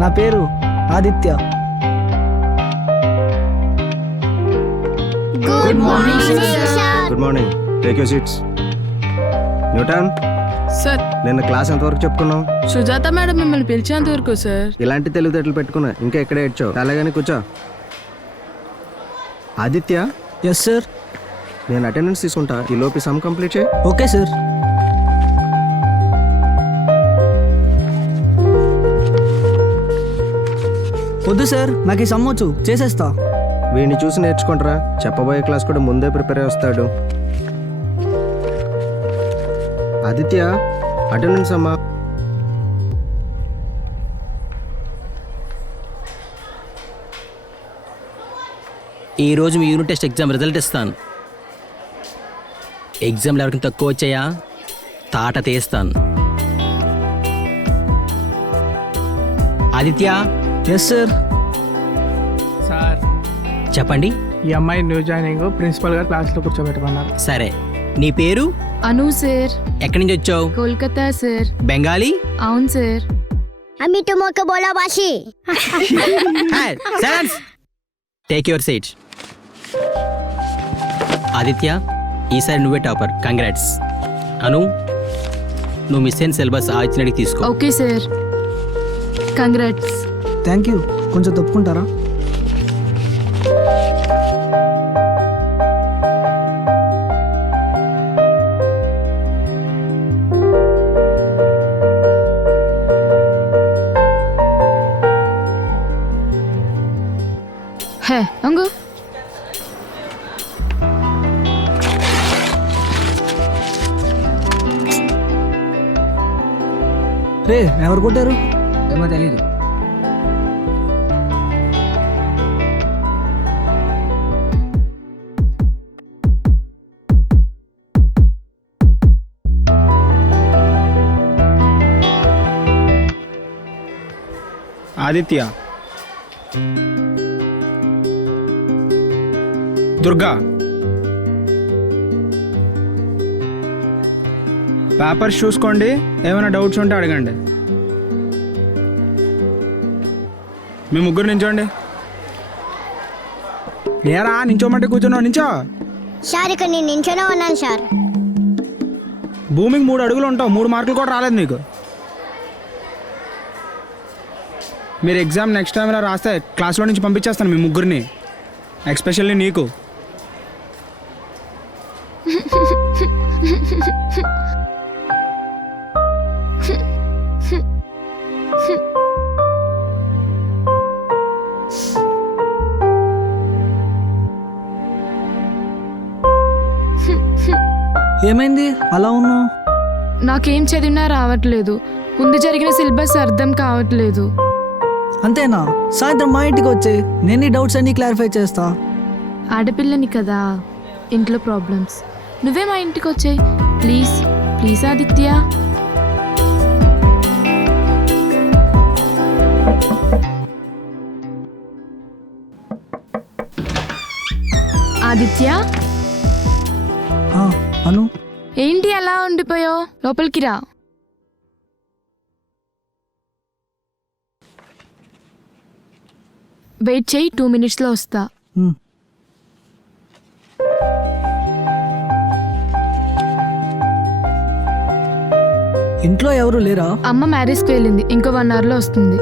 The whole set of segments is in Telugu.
నా పేరు Aditya. Good morning good morning. Take your seats. Newton, sir నిన్న క్లాస్ ఎంతవరకు చెప్పుకున్నాం? సుజాత మేడం మిమ్మల్ని పిలిచేంత వరకు సార్. ఇలాంటి తెలివితేటలు పెట్టుకున్నా ఇంకా ఎక్కడ ఏడ్చావు? అలాగని కూర్చో. Aditya, yes sir. నేను అటెండెన్స్ తీసుకుంటా, ఈ లోపు సమ్ కంప్లీట్ చేయి. Okay sir. వద్దు సార్, నాకు ఈ సమ్మొచ్చు, చేసేస్తా. వీడిని చూసి నేర్చుకుంటారా, చెప్పబోయే క్లాస్ కూడా ముందే ప్రిపేర్ అయి వస్తాడు. ఆదిత్య, అటెండెన్స్ అమ్మా. ఈరోజు మీ యూనిట్ టెస్ట్ ఎగ్జామ్ రిజల్ట్ ఇస్తాను. ఎగ్జామ్లు ఎవరికి తక్కువ వచ్చాయా తాట తీస్తాను. Aditya, yes sir. సార్, చెప్పండి. ఈ అమ్మాయి న్యూ జాయినింగ్ ప్రిన్సిపల్ గారు క్లాస్లో కూర్చోబెట్టమన్నారు. సరే, నీ పేరు? అను సార్. ఎక్కడి నుంచి వచ్చావు? కోల్కతా సార్. బెంగాలీ? అవును సార్. আমি তোমাকে ভালোবাসি। Take your seat. ఆదిత్య, ఈసారి నువ్వే టాపర్. కంగ్రాట్స్. అను, నువ్వు మిస్ అయిన సిలబస్ ఆ ఇచ్చినడికి తీసుకో. Okay sir, congrats. Thank you. కొంచెం తప్పుకుంటారా? హే అంగు. రే, ఎవరు కొట్టారు? ఏమో తెలీదు. ఆదిత్య, దుర్గా, పేపర్స్ చూసుకోండి, ఏమైనా డౌట్స్ ఉంటే అడగండి. మీ ముగ్గురు నించోండి. ఏరా నించోమంటే కూర్చున్నావు, నించో. సార్ ఇక్కడ నేను నించోనే ఉన్నాను సార్. భూమికి 3 అడుగులు ఉంటావు, 3 మార్కులు కూడా రాలేదు మీకు. మీరు ఎగ్జామ్ నెక్స్ట్ టైం ఇలా రాస్తే క్లాస్లో నుంచి పంపించేస్తాను మీ ముగ్గురిని, ఎస్పెషల్లీ నీకు. ఏమైంది అలా ఉన్నావు? నాకేం చదివినా రావట్లేదు. ముందు జరిగిన సిలబస్ అర్థం కావట్లేదు. అంతేనా? సాయంత్రం మా ఇంటికి వచ్చే, నేను ఈ డౌట్స్ అన్ని క్లారిఫై చేస్తా. ఆడపిల్లని కదా, ఇంట్లో ప్రాబ్లమ్స్. నువ్వే మా ఇంటికి వచ్చాయి ప్లీజ్. ప్లీజ్ ఆదిత్య. ఆదిత్య, ఆ, అను. ఏంటి అలా ఉండిపోయావు? లోపలికి రా. వెయిట్ చేయి, 2 minutesలో వస్తా. ఉమ్. ఇంట్లో ఎవరు లేరా? అమ్మ మ్యారేజ్కి వెళ్ళింది, ఇంకో 1 hourలో వస్తుంది.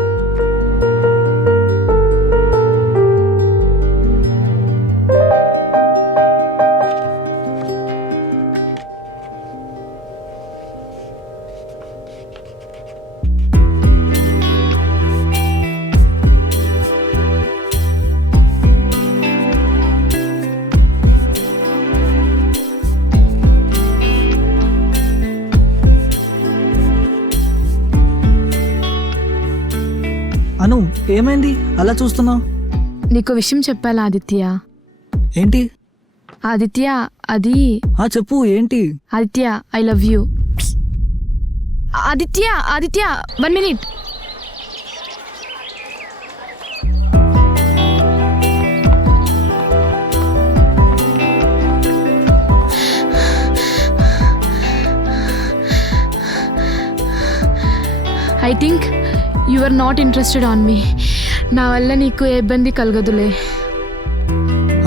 అను, ఏమైంది అలా చూస్తున్నావు? నీకు విషయం చెప్పాలా ఆదిత్య? ఏంటి? ఆదిత్య, అది చెప్పు, ఏంటి? Aditya, I love you. Aditya, Aditya, 1 minute. I think you are not interested on me. నా వల్ల నీకు ఏ ఇబ్బంది కలగదులే.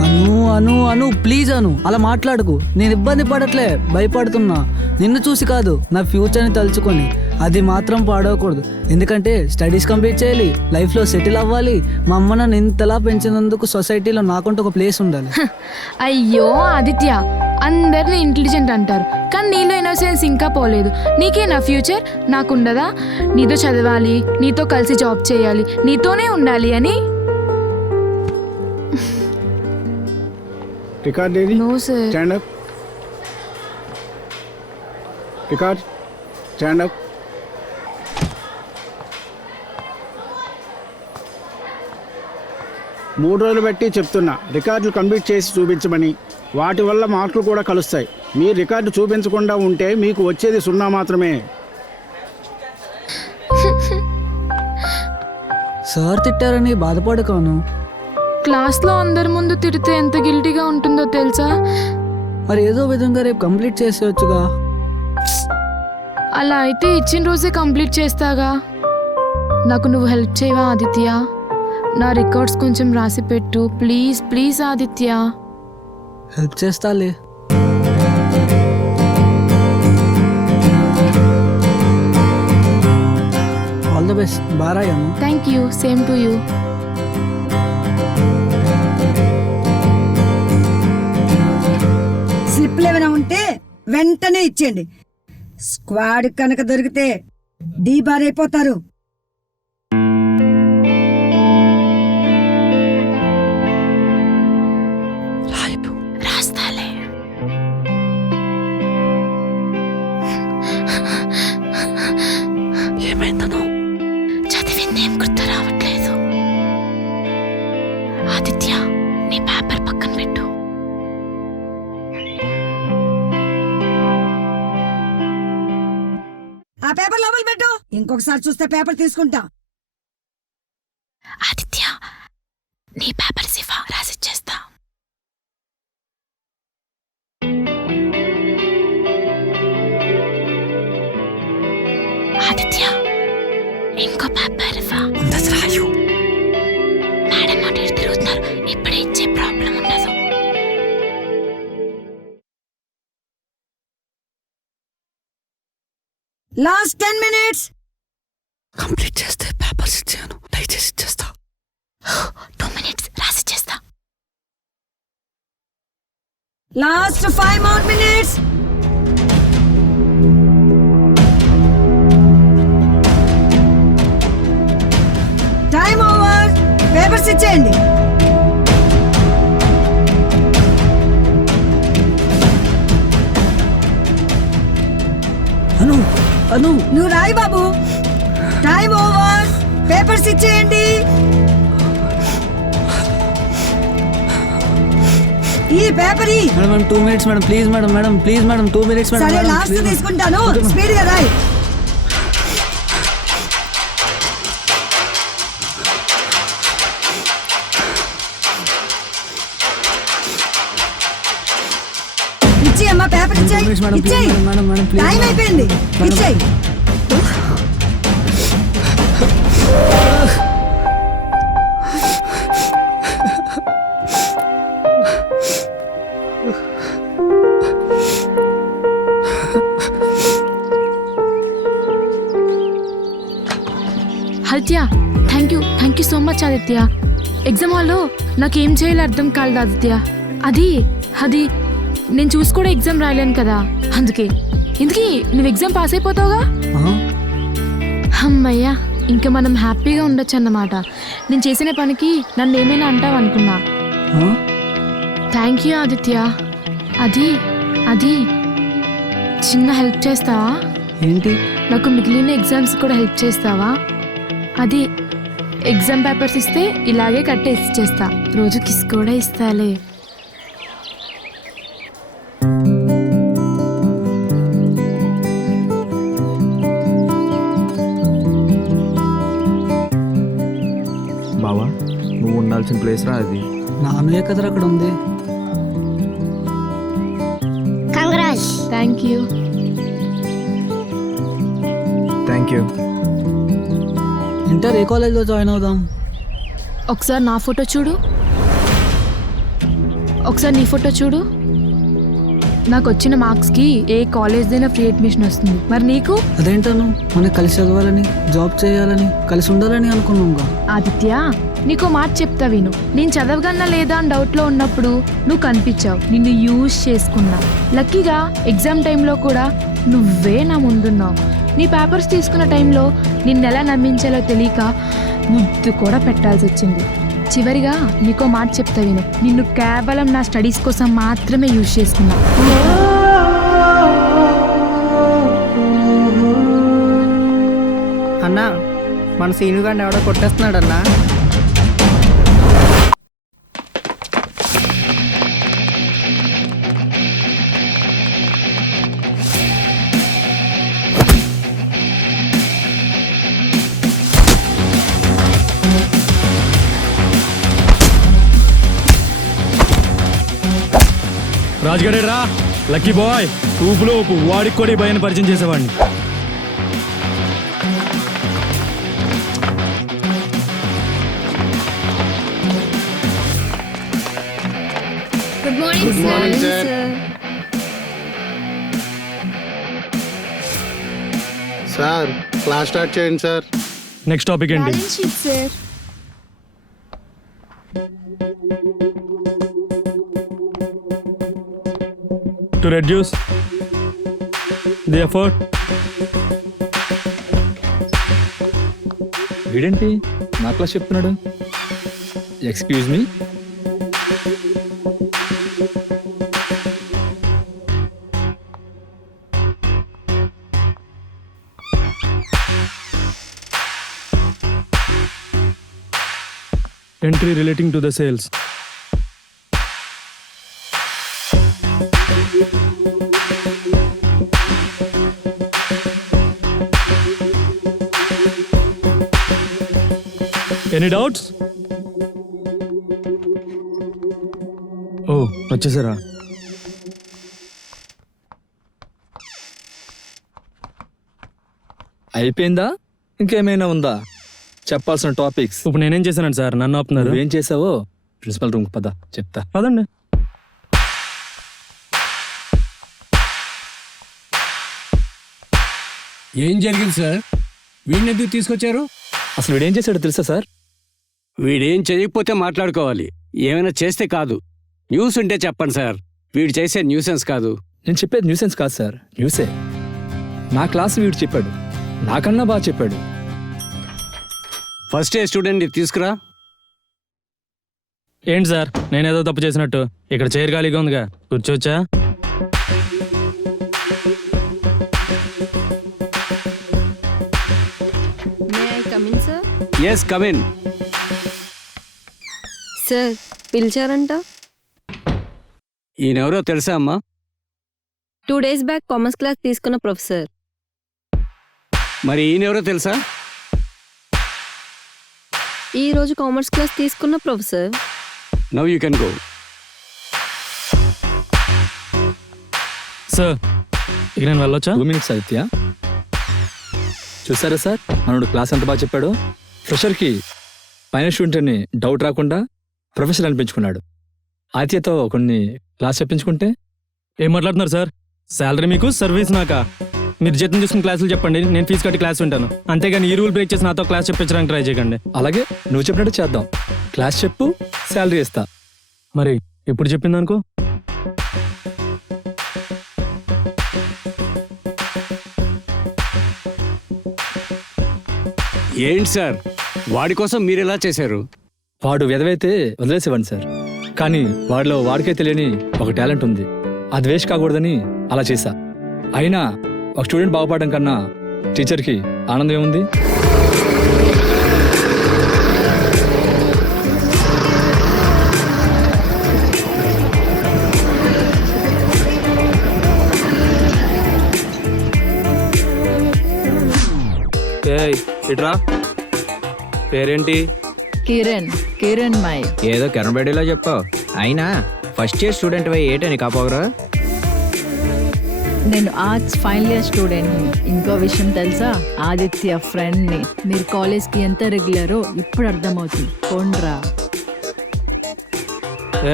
అను అను అను ప్లీజ్ అను అలా మాట్లాడకు. నేను ఇబ్బంది పడట్లే, భయపడుతున్నా. నిన్ను చూసి కాదు, నా ఫ్యూచర్ని తలుచుకొని. అది మాత్రం పాడవకూడదు. ఎందుకంటే స్టడీస్ కంప్లీట్ చేయాలి, లైఫ్లో సెటిల్ అవ్వాలి. మా అమ్మ నన్ను ఇంతలా పెంచినందుకు సొసైటీలో నాకంటూ ఒక ప్లేస్ ఉండాలి. అయ్యో ఆదిత్య, అందరిని ఇంటెలిజెంట్ అంటారు, కానీ నీలో ఇన్నోసెన్స్ ఇంకా పోలేదు. నీకే నా ఫ్యూచర్ నాకుండదా? నీతో చదవాలి, నీతో కలిసి జాబ్ చేయాలి, నీతోనే ఉండాలి అని. రికార్డ్ ఏది? No sir. Stand up. Record. Stand up. మూడు రోజులు బట్టి చెప్తున్నా రికార్డులు కంప్లీట్ చేసి చూపించమని. వాటి వల్ల మార్కులు కూడా కలుస్తాయి. మీరు రికార్డు చూపించకుండా ఉంటే మీకు వచ్చేది 0 మాత్రమే. సార్ తిట్టారని బాధపడకాను. క్లాస్లో అందరి ముందు తిడితే ఎంత గిల్టీగా ఉంటుందో తెలుసా? మరి ఏదో విధంగా రేపు కంప్లీట్ చేసేయచ్చుగా. అలా అయితే ఇచ్చిన రోజే కంప్లీట్ చేస్తాగా. నాకు నువ్వు హెల్ప్ చేయవా ఆదిత్య? నా రికార్డ్స్ కొంచెం రాసి పెట్టు ప్లీజ్. ప్లీజ్ ఆదిత్య. హెల్ప్ చేస్తాలే. All the best. బారాయను. Thank you. Same to you. స్లిప్లు ఏమైనా ఉంటే వెంటనే ఇచ్చేయండి. స్క్వాడ్ కనుక దొరికితే డీబార్ అయిపోతారు. రాస్తాలే. ఏమైందను? చదివిందేం గుర్తు రావట్లేదు. ఆదిత్య, నీ పేపర్ పక్కన పెట్టు. ఆ పేపర్ లోపల పెట్టు. ఇంకొకసారి చూస్తే పేపర్ తీసుకుంటా. ఆదిత్య, నీ పేపర్ సిఫా రాసిచ్చేస్తా. ఆదిత్య, ఇంకో పేపర్ ఇవ్వా. రాయు. మేడం అటు ఇటు తిరుగుతున్నారు, ఇప్పుడే ఇచ్చే ప్రాబ్లం ఉండదు. Last 10 minutes. కంప్లీట్ చేస్తే పేపర్స్ ఇచ్చాను, దయచేసి ఇచ్చేస్తా. 2 minutes రాసిచ్చేస్తా. Last 5 more minutes. Time over. Papers ఇచ్చేయండి. అను అను నువ్వు రాయి బాబు. Time over. పేపర్స్ ఇచ్చేయండి. ఈ paper madam 2 minutes madam, please madam. Madam please madam, 2 minutes madam. సరే మేడం, లాస్ట్ please. తీసుకుంటాను. స్పీడ్ గా రాయి. ఇచ్చేయి అమ్మా, పేపర్ ఇచ్చేయి. 2 minutes మేడం, please ఇచ్చేయి. మేడం. Madam please. టైం అయిపోయింది. ఇచ్చేయి. Aditya, thank you so much Aditya. Exam హాల్లో నాకేం చేయాలో అర్థం కాలేదు ఆదిత్య. అది నేను చూసి కూడా ఎగ్జామ్ రాయలేను కదా, అందుకే. ఇందుకీ నువ్వు ఎగ్జామ్ పాస్ అయిపోతావుగా? అమ్మయ్యా, ఇంకా మనం హ్యాపీగా ఉండొచ్చు అన్నమాట. నేను చేసిన పనికి నన్ను ఏమైనా అంటావు అనుకున్నా. Thank you Aditya. అది చిన్న హెల్ప్ చేస్తావా? ఏంటి? నాకు మిగిలిన ఎగ్జామ్స్ కూడా హెల్ప్ చేస్తావా? అది ఎగ్జామ్ పేపర్స్ ఇస్తే ఇలాగే కట్టేసి ఇచ్చేస్తా. రోజు కిస్ కూడా ఇస్తాలే. బావా, నువ్వు ఉండాల్సిన ప్లేస్ రా అది. నాన్నయ్య కదరా అక్కడ ఉంది. Congrats. Thank you. Thank you. Inter ఏ కాలేజ్లో జాయిన్ అవుదాం? ఒకసారి నా ఫోటో చూడు, ఒకసారి నీ ఫోటో చూడు. నాకు వచ్చిన మార్క్స్కి ఏ కాలేజ్దైనా ఫ్రీ అడ్మిషన్ వస్తుంది. మరి నీకు? అదేంటను, మనకి కలిసి చదవాలని, జాబ్ చేయాలని, కలిసి ఉండాలని అనుకున్నాంగా. ఆదిత్య, నీకో మాట చెప్తా విను. నేను చదవగలనా లేదా అని డౌట్లో ఉన్నప్పుడు నువ్వు కనిపించావు, నిన్ను యూజ్ చేసుకున్నా. లక్కీగా ఎగ్జామ్ టైంలో కూడా నువ్వే నా ముందున్నావు. నీ పేపర్స్ తీసుకున్న టైంలో నిన్నెలా నమ్మించాలో తెలియక ముద్దు కూడా పెట్టాల్సి వచ్చింది. చివరిగా నీకో మాట చెప్తా విను. నిన్ను కేవలం నా స్టడీస్ కోసం మాత్రమే యూజ్ చేసుకున్నా. అన్నా, మన సీనుగాడిని ఎవడో కొట్టేస్తున్నాడన్నా. రాజుగారే రా, లక్కీ బాయ్. ఊపులో ఊపు, వాడికి కూడా ఈ భయాన్ని పరిచయం చేసేవాడిని. Good morning sir. Sir class start చేయండి సార్. నెక్స్ట్ టాపిక్ ఏంటి? Sir to reduce the effort. వీడేంటి నా క్లాస్ చెప్తున్నాడు? Excuse me. Entry relating to the sales. Any doubts? ఓ, వచ్చేసారా? అయిపోయిందా? ఇంకేమైనా ఉందా చెప్పాల్సిన టాపిక్స్? ఇప్పుడు నేనేం చేశానండి సార్, నన్ను ఆపుతున్నారు? ఏం చేసావో ప్రిన్సిపల్ రూమ్ పద, చెప్తా. పదండి. ఏం జరిగింది సార్? వీడిని ఎందుకు తీసుకొచ్చారు? అసలు వీడేం చేశాడో తెలుసా సార్? వీడేం చేయకపోతే మాట్లాడుకోవాలి, ఏమైనా చేస్తే కాదు. న్యూస్ ఉంటే చెప్పండి సార్. వీడు చేసే న్యూసెన్స్ కాదు. నేను చెప్పేది న్యూసెన్స్ కాదు సార్, న్యూసే. నా క్లాస్ వీడు చెప్పాడు, నాకన్నా బాగా చెప్పాడు. ఫస్ట్ ఇయర్ స్టూడెంట్ తీసుకురా. ఏంటి సార్, నేనేదో తప్పు చేసినట్టు? ఇక్కడ చైర్ ఖాళీగా ఉందిగా, కూర్చోవచ్చా? Yes, come in. సార్ పిలిచారంట. ఈయనెవరో తెలుసా అమ్మా? 2 days బ్యాక్ కామర్స్ క్లాస్ తీసుకున్న ప్రొఫెసర్. మరి ఈయనెవరో తెలుసా? ఈ రోజు కామర్స్ క్లాస్ తీసుకున్న professor. Now you can go. Sir, ఇక నేను వెళ్ళొచ్చా? 2 minutes ఆదిత్య. చూసారా సార్, మనోడు క్లాస్ ఎంత బాగా చెప్పాడు. ఫ్రెషర్కి ఫైనల్ స్టూడెంట్ని డౌట్ రాకుండా ప్రొఫెసర్ అనిపించుకున్నాడు. ఆదిత్యతో కొన్ని క్లాస్ చెప్పించుకుంటే. ఏం మాట్లాడుతున్నారు సార్? శాలరీ మీకు, సర్వీస్ నాకా? మీరు జీతం తీసుకుని క్లాసులు చెప్పండి, నేను ఫీజు కట్టి క్లాస్ ఉంటాను. అంతేగాని ఈ రూల్ బ్రేక్ చేసి నాతో క్లాస్ చెప్పించడానికి ట్రై చేయకండి. అలాగే నువ్వు చెప్పినట్టు చేద్దాం. క్లాస్ చెప్పు, శాలరీ ఇస్తా. మరి ఇప్పుడు చెప్పింది అనుకో. ఏంటి సార్, వాడి కోసం మీరు ఎలా చేశారు? వాడు విధవైతే వదిలేసేవాడిని సార్, కానీ వాడిలో వాడికే తెలియని ఒక టాలెంట్ ఉంది. అది వేస్ట్ కాకూడదని అలా చేశా. అయినా ఒక స్టూడెంట్ బాగుపడడం కన్నా టీచర్కి ఆనందం ఏముంది? ఇట్రా, పేరేంటి? కిరణ్ మై. ఏదో కెరబడిలో చెప్పావు. అయినా ఫస్ట్ ఇయర్ స్టూడెంట్ ఏటని కాపోగరా? నేను ఆర్ట్స్ ఫైనల్ ఇయర్ స్టూడెంట్ని. ఇంకో విషయం తెలుసా, ఆదిత్య ఫ్రెండ్ని. మీరు కాలేజ్కి ఎంత రెగ్యులరో ఇప్పుడు అర్థమవుతుంది. పోండ్రా.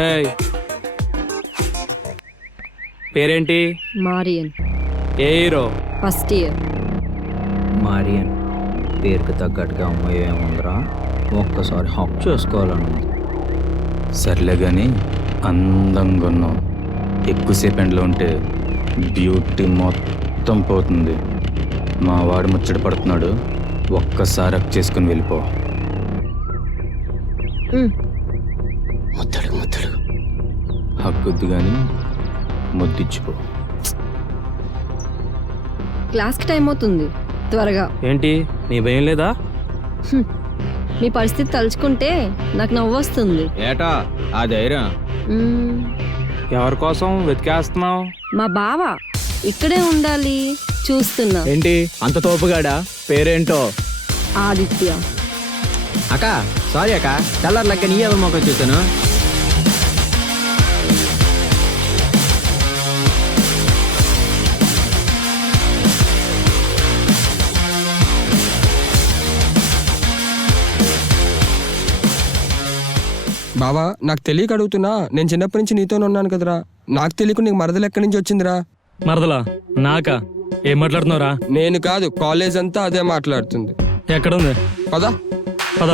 ఏయ్, పేరేంటి? మారియన్, ఏ హీరో? First year. మారియన్ పేరుకి తగ్గట్టుగా అమ్మాయి ఏముందిరా, ఒక్కసారి హక్ చేసుకోవాలని ఉంది. సర్లే కానీ అందంగా ఉన్నావు. ఎక్కువసేపు ఎండలో ఉంటే బ్యూటీ మొత్తం పోతుంది. మా వాడు ముచ్చట పడుతున్నాడు, ఒక్కసారి హక్ చేసుకుని వెళ్ళిపో. ముద్దడు ముద్దడు హక్కుద్దు కానీ ముద్దిచ్చిపో. క్లాస్కి టైం అవుతుంది, త్వరగా. ఏంటి నీ భయం లేదా? మీ పరిస్థితి తలుచుకుంటే నాకు నవ్వు వస్తుంది. ఏటా ఆ ధైర్యం? ఎవరి కోసం వెతికేస్తున్నావు? మా బావ ఇక్కడే ఉండాలి, చూస్తున్నా. ఏంటి అంత తోపుగాడా? పేరేంటో? ఆదిత్య. అక్క సారీ అక్క, తెల్లారు లెక్క నీ ఎవరి మొక్క చూసాను. బావా, నాకు తెలియక అడుగుతున్నా. నేను చిన్నప్పటి నుంచి నీతోనే ఉన్నాను కదరా. నాకు తెలియక నీకు మరదలు ఎక్కడి నుంచి వచ్చిందిరా? మరదలా? నాకా? ఏం మాట్లాడుతున్నావురా? నేను కాదు, కాలేజ్ అంతా అదే మాట్లాడుతుంది. ఎక్కడుంది? పదా పద.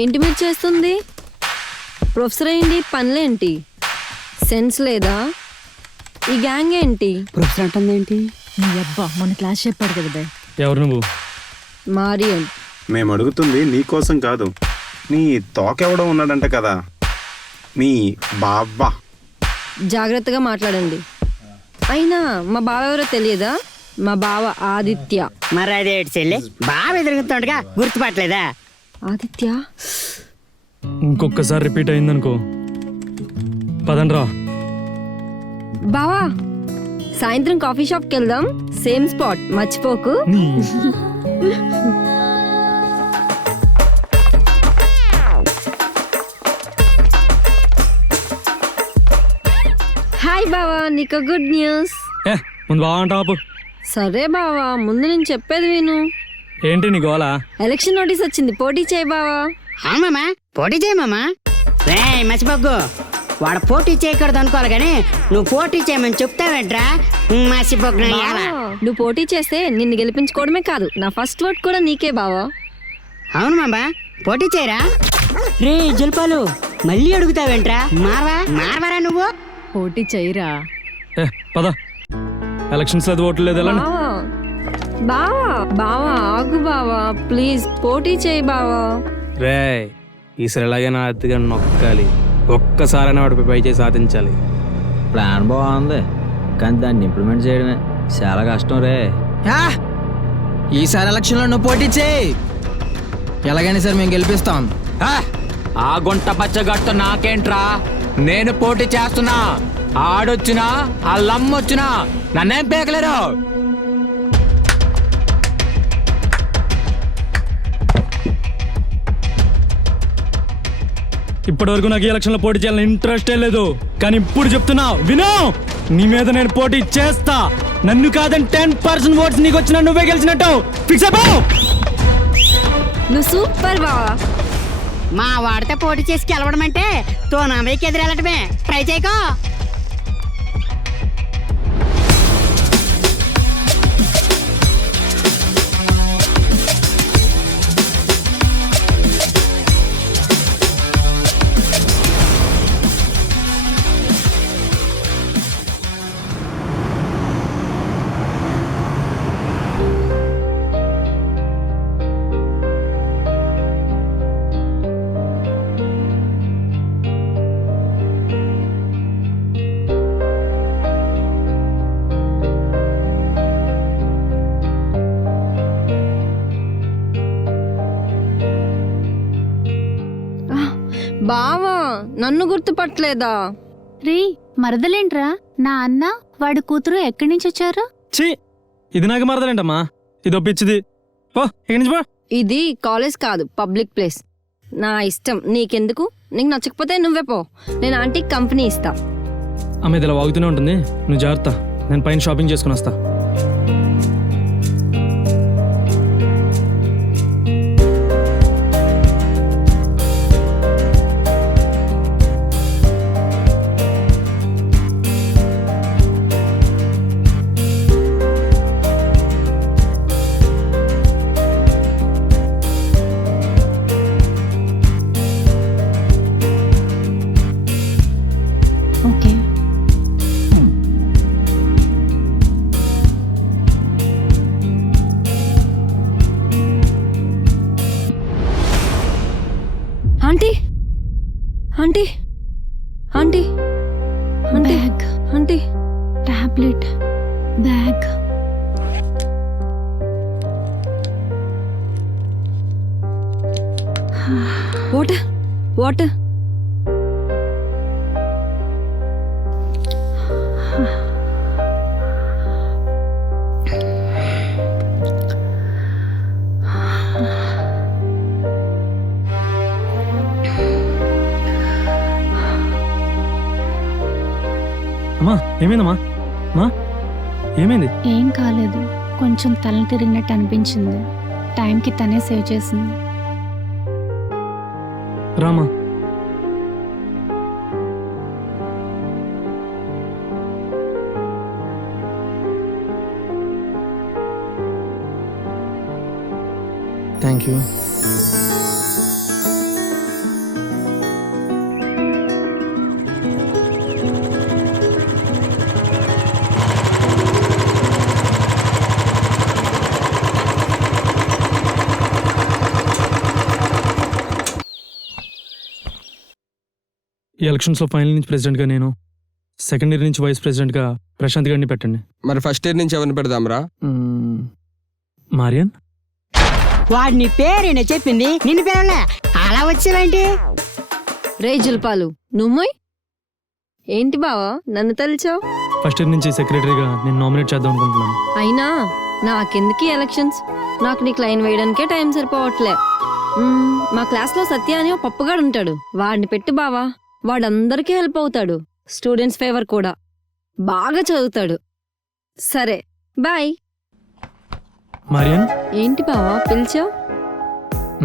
ఏంటి మీరు చేస్తుంది? ప్రొఫెసర్ ఏంటి, పనులేంటి? సెన్స్ లేదా? ఈ గ్యాంగ్ ఏంటి? ప్రొఫెసర్ అంటుంది ఏంటి? నీ అబ్బా మన క్లాస్ చెప్పాడు కదా బే. ఎవరు నువ్వు? మారియన్. మేము అడుగుతుంది నీ కోసం కాదు, నీ తోకెవడో ఉన్నాడంట కదా, నీ బాబా. జాగ్రత్తగా మాట్లాడండి. అయినా మా బావ ఎవరో తెలియదా? మా బావ ఆదిత్య. మరి అదేటి చెల్లి, బాగా ఎదురుగుతుండగా గుర్తుపట్టలేదా? ఆదిత్య. ఇంకొకసారి రిపీట్ అయిందనుకో పదండ్రా. బావా, సాయంత్రం కాఫీ షాప్కి వెళ్దాం, సేమ్ స్పాట్, మర్చిపోకు. హాయ్ బావా, నీకు గుడ్ న్యూస్. ముందు బాగుంటావు. సరే బావా, ముందు నేను చెప్పేది విను. ఏంటి నీ గోలా? ఎలక్షన్ నోటీస్ వచ్చింది, పోటీ చేయి బావా. మామా, పోటీ చేయమమ్మా. రే మర్చిపోకు, వాడు పోటీ చేయకూడదు అనుకోవాలి కానీ నువ్వు పోటీ చేయమని చెప్తావేంట్రా? మర్చిపోకు. నువ్వు పోటీ చేస్తే నిన్ను గెలిపించుకోవడమే కాదు, నా ఫస్ట్ ఓట్ కూడా నీకే బావా. అవును మామా, పోటీ చేయరా. రే జల్పాలు, మళ్ళీ అడుగుతావేంట్రా? మార్వరా నువ్వు? పోటీ చేయరా. పద. ఎలక్షన్స్ లేదు, ఓట్లు లేదు. ఎలా? బావా బావా ఆగు బావా, ప్లీజ్ పోటీ చేయి బావా. రే ఈసారి ఎలాగైనా అతిగా నొక్కాలి, ఒక్కసారైనా వాడిపై పై చేసి సాధించాలి. ప్లాన్ బాగుంది కానీ దాన్ని ఇంప్లిమెంట్ చేయడమే చాలా కష్టం రే. ఈసారి ఎలక్షన్లో నువ్వు పోటీ చేయి, ఎలాగైనా సరే మేము గెలిపిస్తాం. ఆ గుంట పచ్చగట్టు నాకేంట్రా, నేను పోటీ చేస్తున్నా. ఆడొచ్చినా ఆ లమ్మొచ్చినా నన్నేం పేకలేరు. ఇప్పటి వరకు నాకు ఈ ఎలక్షన్లో పోటీ చేయాలని ఇంట్రెస్టే లేదు, కానీ ఇప్పుడు చెప్తున్నా విను, నీ మీద నేను పోటీ చేస్తా. నన్ను కాదని 10% ఓట్స్ నీకు వచ్చినా నువ్వే గెలిచినట్టు ఫిక్స్ అయిపో. నువ్వు సూపర్ బావా. మా వాడితే పోటీ చేసి గెలవడం అంటే తోనామేకి ఎదురెళ్ళటమే. ట్రై చేయకో. బావా నన్ను గుర్తుపట్టలేదా? రే మరదలేంట్రా, నా అన్న వాడి కూతురు ఎక్కడి నుంచి వచ్చారు? ఛీ, ఇది నాకు మరదలేంటమ్మా, ఇది ఒప్పించింది. పో ఇక్కడి నుంచి పో. ఇది కాలేజ్ కాదు, పబ్లిక్ ప్లేస్. నా ఇష్టం, నీకెందుకు? నీకు నచ్చకపోతే నువ్వే పో, నేను ఆంటీకి కంపెనీ ఇస్తా. అమ్మ ఇది ఇలా వాగుతూనే ఉంటుంది, నువ్వు జాగ్రత్త. నేను పైన షాపింగ్ చేసుకుని వస్తా. Okay. Aunty aunty aunty aunty bag, aunty tablet, bag. Water water. అమ్మా ఏమైందమ్మా? అమ్మా ఏమైంది? ఏం కాలేదు, కొంచెం తల తిరిగినట్టు అనిపించింది. టైంకి తనే సేవ్ చేసింది. రామా. Thank you. ఈ ఎలక్షన్స్లో ఫైనల్ నుంచి ప్రెసిడెంట్గా నేను, సెకండ్ ఇయర్ నుంచి వైస్ ప్రెసిడెంట్గా ప్రశాంత్ గారిని పెట్టండి. మరి ఫస్ట్ ఇయర్ నుంచి ఎవరిని పెడదాంరా? మారియన్. వాడు నీ పేరేనే చెప్పింది, నిన్ను పేరులే అలా వచ్చావేంటి? రే జుల్పాలు నువ్వు ఏంటి బావా నన్ను తలిచావు? ఫస్ట్ ఇయర్ నుంచి సెక్రటరీగా నేను నామినేట్ చేద్దాం అనుకుంటున్నాను. అయినా నాకెందుకు ఈ ఎలక్షన్స్? నాకు నీకు లైన్ వేయడానికే టైం సరిపోవట్లే. మా క్లాస్లో సత్య అని ఒక పప్పుగాడు ఉంటాడు, వాడిని పెట్టు బావా. వాడందరికీ హెల్ప్ అవుతాడు, స్టూడెంట్స్ ఫేవర్ కూడా, బాగా చదువుతాడు. సరే బాయ్. మారియన్. ఏంటి బావా పిలిచావు?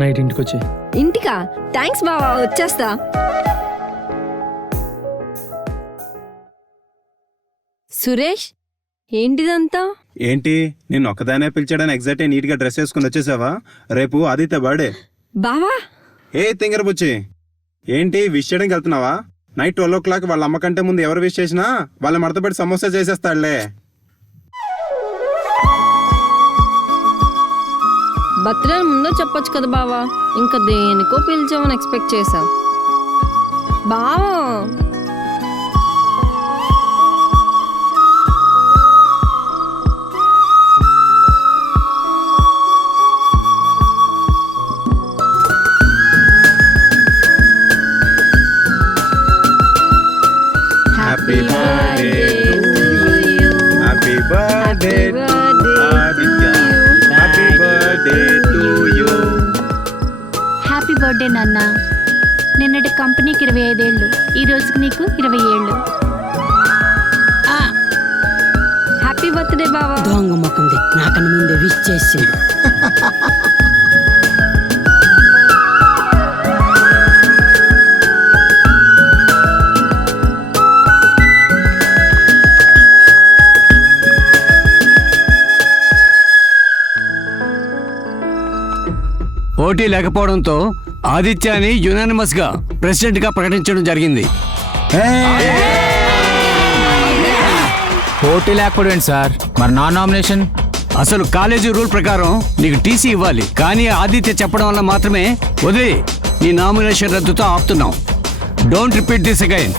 నైట్ ఇంటికి వచ్చి. ఇంటికా? థ్యాంక్స్ బావా, వచ్చేస్తా. సురేష్ ఏంటిదంతా? ఏంటి నేను ఒక్కదానే పిలిచాడని ఎగ్జాక్ట్ నీట్గా డ్రెస్ వేసుకుని వచ్చేసావా? రేపు ఆదిత్య బర్త్డే. బావా ఏ తింగరబుచ్చి, ఏంటి విష్ చేయడానికి వెళ్తున్నావా? నైట్ 12 o'clock వాళ్ళ అమ్మ కంటే ముందు ఎవరు విష్ చేసినా వాళ్ళ మడతపెట్టి సమోసా చేసేస్తాడులే. బర్త్డే ముందో చెప్పొచ్చు కదా బావా, ఇంకా దేనికో పిలిచామని ఎక్స్పెక్ట్ చేశా. బావా happy birthday to you, happy birthday Aditya, happy birthday to you. Happy birthday నాన్న. నిన్నటి కంపెనీకి 25 ఏళ్ళు, ఈ రోజుకి నీకు 20 ఏళ్ళు. హ్యాపీ బర్త్డే బావా. దొంగ మొక్కంది, నాకన్నా ముందే విష్ చేసింది. పోటీ లేకపోవడంతో ఆదిత్యాని యునానిమస్ గా ప్రెసిడెంట్ గా ప్రకటించడం జరిగింది. పోటీ లేకపోవడం సార్, మరి నా నామినేషన్? అసలు కాలేజీ రూల్ ప్రకారం నీకు టీసీ ఇవ్వాలి, కానీ ఆదిత్య చెప్పడం వల్ల మాత్రమే వదిలి నీ నామినేషన్ రద్దుతో ఆపుతున్నాం. Don't repeat this again.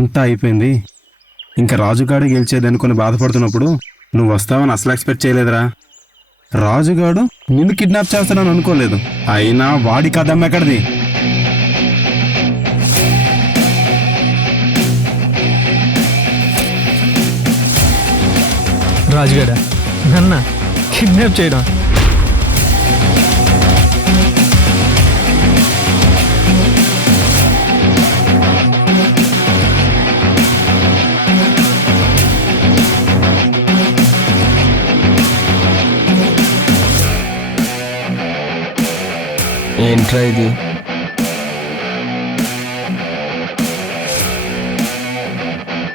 అంతా అయిపోయింది. ఇంకా రాజుగాడు గెలిచేది అనుకుని బాధపడుతున్నప్పుడు నువ్వు వస్తావని అసలు ఎక్స్పెక్ట్ చేయలేదురా. రాజుగాడు నిన్ను కిడ్నాప్ చేస్తానని అనుకోలేదు. అయినా వాడి కథం ఎక్కడిది? రాజుగాడ నన్న కిడ్నాప్ చేయడం? ఏంట్రా ఇది?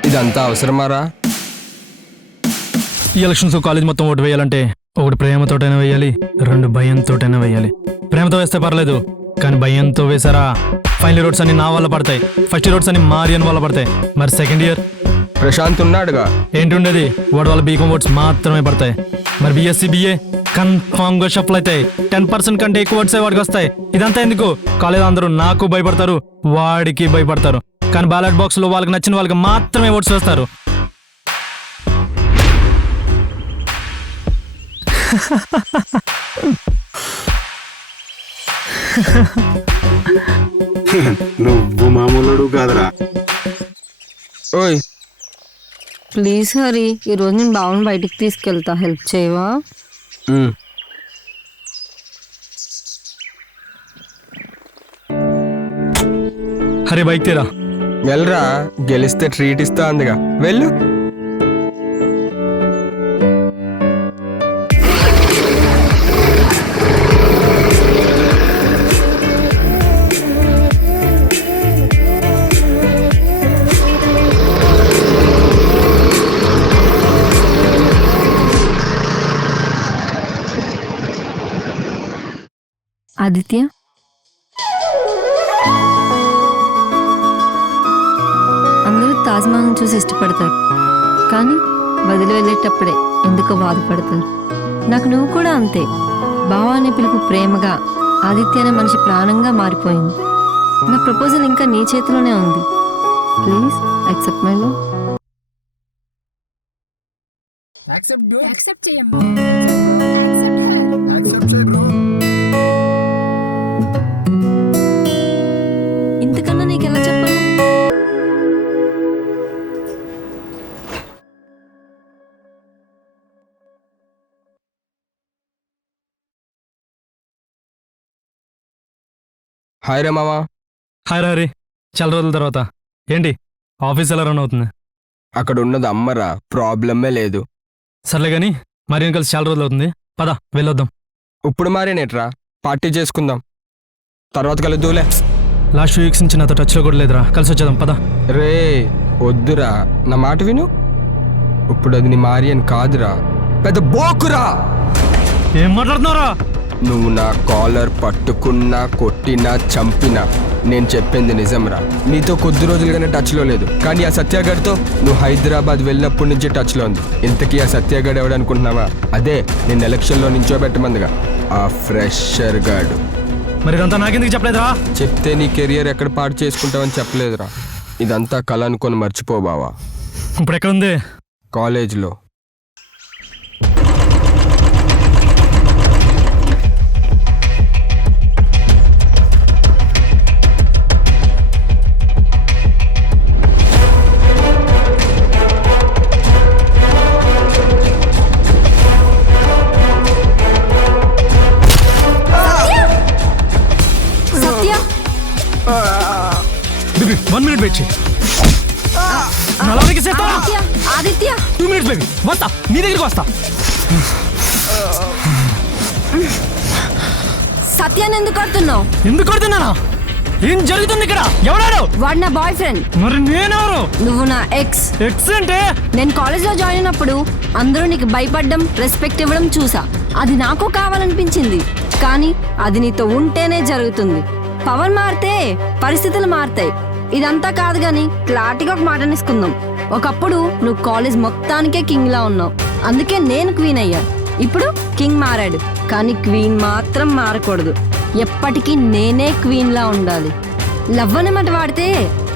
ఇదంతా అవసరమారా? ఈ ఎలక్షన్స్ కాలేజ్ మొత్తం ఓటు వేయాలంటే ఒకటి ప్రేమతోటైనా వేయాలి, రెండు భయంతోటైనా వేయాలి. ప్రేమతో వేస్తే పర్లేదు, కానీ భయంతో వేసారా ఫైనల్ రోడ్స్ అన్ని నా వల్ల పడతాయి, ఫస్ట్ రోడ్స్ అన్ని మారియన్ వల్ల పడతాయి. మరి సెకండ్ ఇయర్ ప్రశాంత్ ఉన్నాడుగా. ఏంటి ఉండేది? వాడి వల్ల బీకామ్ ఓట్స్ మాత్రమే పడతాయి. మరి బీఎస్సీ బిఏ కన్ఫామ్ గా షఫల్ అవుతాయి. 10% కంటే ఎక్కువ ఓట్స్ వాడికి వస్తాయి. ఇదంతా ఎందుకు? కాలేజ్ అందరూ నాకు భయపడతారు, వాడికి భయపడతారు. కానీ బ్యాలెట్ బాక్స్ లో వాళ్ళకి నచ్చిన వాళ్ళకి మాత్రమే ఓట్స్ వేస్తారు. నువ్వు మామూలుడు కాదురా. ఓయ్ ప్లీజ్ హరి, ఈరోజు నేను బావని బయటికి తీసుకెళ్తా, హెల్ప్ చేయవా? హరి బైక్ తీరా. వెళ్ళరా, గెలిస్తే ట్రీట్ ఇస్తా అందుగా. వెళ్ళు. ఆదిత్య, అందరూ తాజ్మహల్ని చూసి ఇష్టపడతారు, కానీ వదిలి వెళ్ళేటప్పుడే ఎందుకో బాధపడతారు. నాకు నువ్వు కూడా అంతే. బావ అనే పిలుపు ప్రేమగా, ఆదిత్య అనే మనిషి ప్రాణంగా మారిపోయింది. నా ప్రపోజల్ ఇంకా నీ చేతిలోనే ఉంది. Please accept my love. ఇంతకన్నా నీకు ఎలా చెప్పాలి? హాయ్ రే మామా. హాయ్ హరి, చాలా రోజుల తర్వాత. ఏంటి ఆఫీస్ ఎలా రన్ అవుతుంది? అక్కడ ఉన్నది అమ్మరా, ప్రాబ్లమే లేదు. సర్లే కానీ మరి కలిసి చాలా రోజులు అవుతుంది, పద వెళ్ళొద్దాం. ఇప్పుడు మారేనేట్రా, పార్టీ చేసుకుందాం, తర్వాత కలుద్దులే. లాస్ట్ 2 వీక్స్ నుంచి నాతో టచ్లో కూడా లేదురా, కలిసి వచ్చేద్దాం పద. రే వద్దురా, నా మాట విను. ఇప్పుడు అది నీ మారియన్ కాదురా, పెద్ద బోకురా. ఏం మాట్లాడుతున్నారా? నువ్వు నా కాలర్ పట్టుకున్నా, కొట్టినా, చంపినా నేను చెప్పింది నిజంరా. నీతో కొద్ది రోజులుగానే టచ్లో లేదు, కానీ ఆ సత్యాగడ్తో నువ్వు హైదరాబాద్ వెళ్ళినప్పటి నుంచి టచ్లో ఉంది. ఇంతకీ ఆ సత్యాగడ్ ఎవడనుకుంటున్నావా? అదే నేను ఎలక్షన్లో నించోబెట్టమందిగా, ఆ ఫ్రెషర్ గాడు. మరి ఇదంతా నాకెందుకు చెప్పలేదురా? చెప్తే నీ కెరియర్ ఎక్కడ పాడు చేసుకుంటావని చెప్పలేదురా. ఇదంతా కళ అనుకొని మర్చిపో బావా. ఇప్పుడు ఎక్కడ ఉంది? కాలేజ్లో. బేబీ 1 minute వెయిట్ చేయి. ఆదిత్య 2 minutes బేబీ, వస్తా, నీ దగ్గరికి వస్తా. సత్యాన్ని ఎందుకు కొడుతున్నావు? ఎందుకు కొడుతున్నానా? ఏం జరుగుతుంది ఇక్కడ? ఎవడాడు? వాడు నా బాయ్ ఫ్రెండ్. మరి నేనెవరు? నువ్వు నా ఎక్స్. ఎక్స్ అంటే? నేను కాలేజ్లో జాయిన్ అయినప్పుడు అందరూ నీకు భయపడడం, రెస్పెక్ట్ ఇవ్వడం చూసా. అది నాకు కావాలనిపించింది, కానీ అది నీతో ఉంటేనే జరుగుతుంది. పవర్ మారితే పరిస్థితులు మారుతాయి. ఇదంతా కాదు గాని క్లారిటీగా ఒక మాట అనేసుకుందాం. ఒకప్పుడు నువ్వు కాలేజ్ మొత్తానికే కింగ్ లా ఉన్నావు, అందుకే నేను క్వీన్ అయ్యా. ఇప్పుడు కింగ్ మారాడు, కానీ క్వీన్ మాత్రం మారకూడదు. ఎప్పటికీ నేనే క్వీన్ లా ఉండాలి. లవ్ అనే మాట వాడితే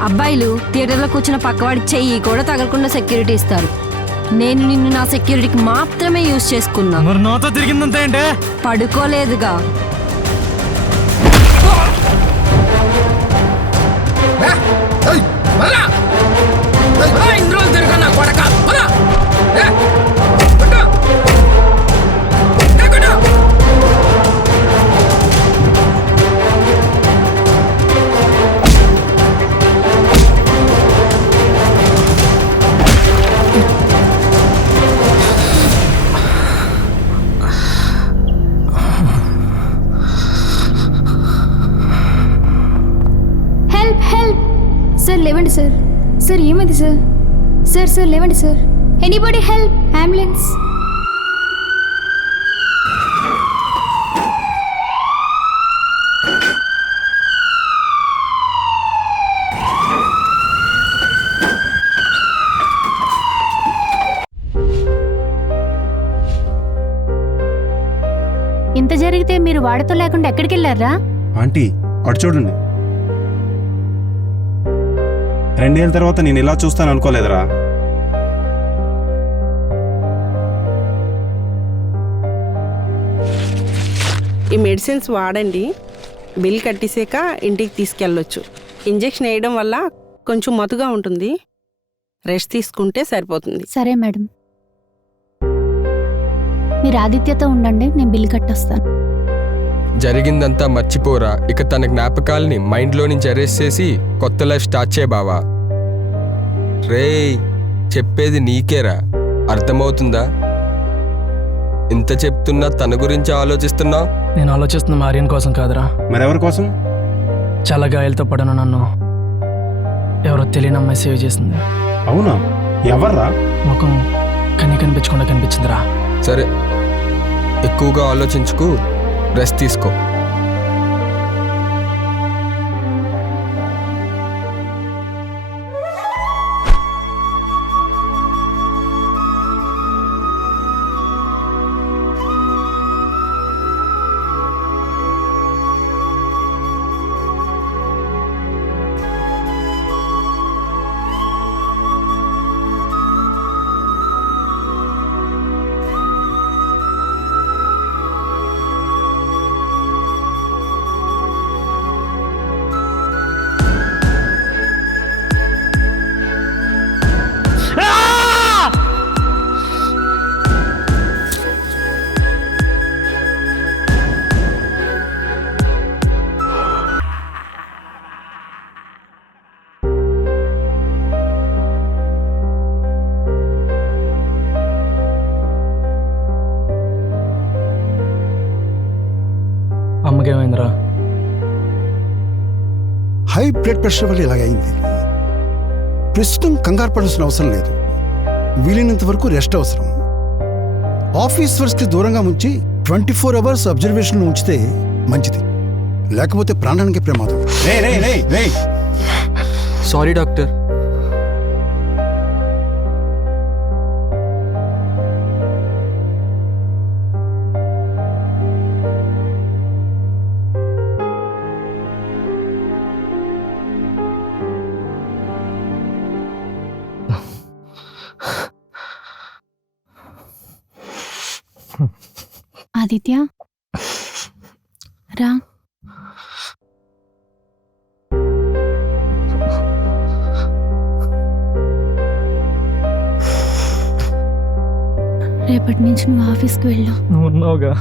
అబ్బాయిలు థియేటర్లో కూర్చున్న పక్కవాడి చెయ్యి కూడా తగలకుండా సెక్యూరిటీ ఇస్తారు. నేను నిన్ను నా సెక్యూరిటీకి మాత్రమే యూజ్ చేసుకున్నా. మరి నాతో తిరిగిందంతా ఏంటే? పడుకోలేదుగా. హెల్ప్ హెల్ప్ సార్, లేవండి సార్. సార్ ఏమైంది సార్? సార్ సార్ లేవండి సార్. Anybody help, ambulance. ఇంత జరిగితే మీరు వాడితో లేకుండా ఎక్కడికి వెళ్ళారా? ఆంటీ అటు చూడండి. 2 ఏళ్ళ తర్వాత నేను ఇలా చూస్తాను అనుకోలేదురా. ఈ మెడిసిన్స్ వాడండి. బిల్ కట్టేసాక ఇంటికి తీసుకెళ్ళొచ్చు. ఇంజెక్షన్ వేయడం వల్ల కొంచెం మతుగా ఉంటుంది. రెస్ట్ తీసుకుంటే సరిపోతుంది. సరే మేడం, మీరు ఆదిత్యతో ఉండండి, నేను బిల్ కట్టొస్తాను. జరిగిందంతా మర్చిపోరా. ఇక తన జ్ఞాపకాల్ని మైండ్లో నుంచి అరెస్ట్ చేసి కొత్త లైఫ్ స్టార్ట్ చేయ బావా. రేయ్, చెప్పేది నీకేరా, అర్థమవుతుందా? ఇంత చెప్తున్నా తన గురించి ఆలోచిస్తున్నావు. నేను ఆలోచిస్తున్న ఆర్యన్ కోసం కాదురా. మరెవరి కోసం? చాలా గాయాలతో పడిన నన్ను ఎవరో తెలియని అమ్మాయి సేవ్ చేసింది. అవునా? ఎవర్రా? ముఖం కనిపించకుండా కనిపించిందిరా. సరే, ఎక్కువగా ఆలోచించుకు, రెస్ట్ తీసుకో. అమ్మకేమైందిరా? హై బ్లడ్ ప్రెషర్ వల్ల ఇలాగైంది. ప్రస్తుతం కంగారు పడాల్సిన అవసరం లేదు. వీలైనంత వరకు రెస్ట్ అవసరం. ఆఫీస్ వర్క్స్కి దూరంగా ఉంచి 24 అవర్స్ అబ్జర్వేషన్ ఉంచితే మంచిది, లేకపోతే ప్రాణానికి ప్రమాదం. Sorry doctor. ఆదిత్య రా. రేపటి నుంచి నువ్వు ఆఫీస్కి వెళ్ళు. నువ్వు ఉన్నావుగా.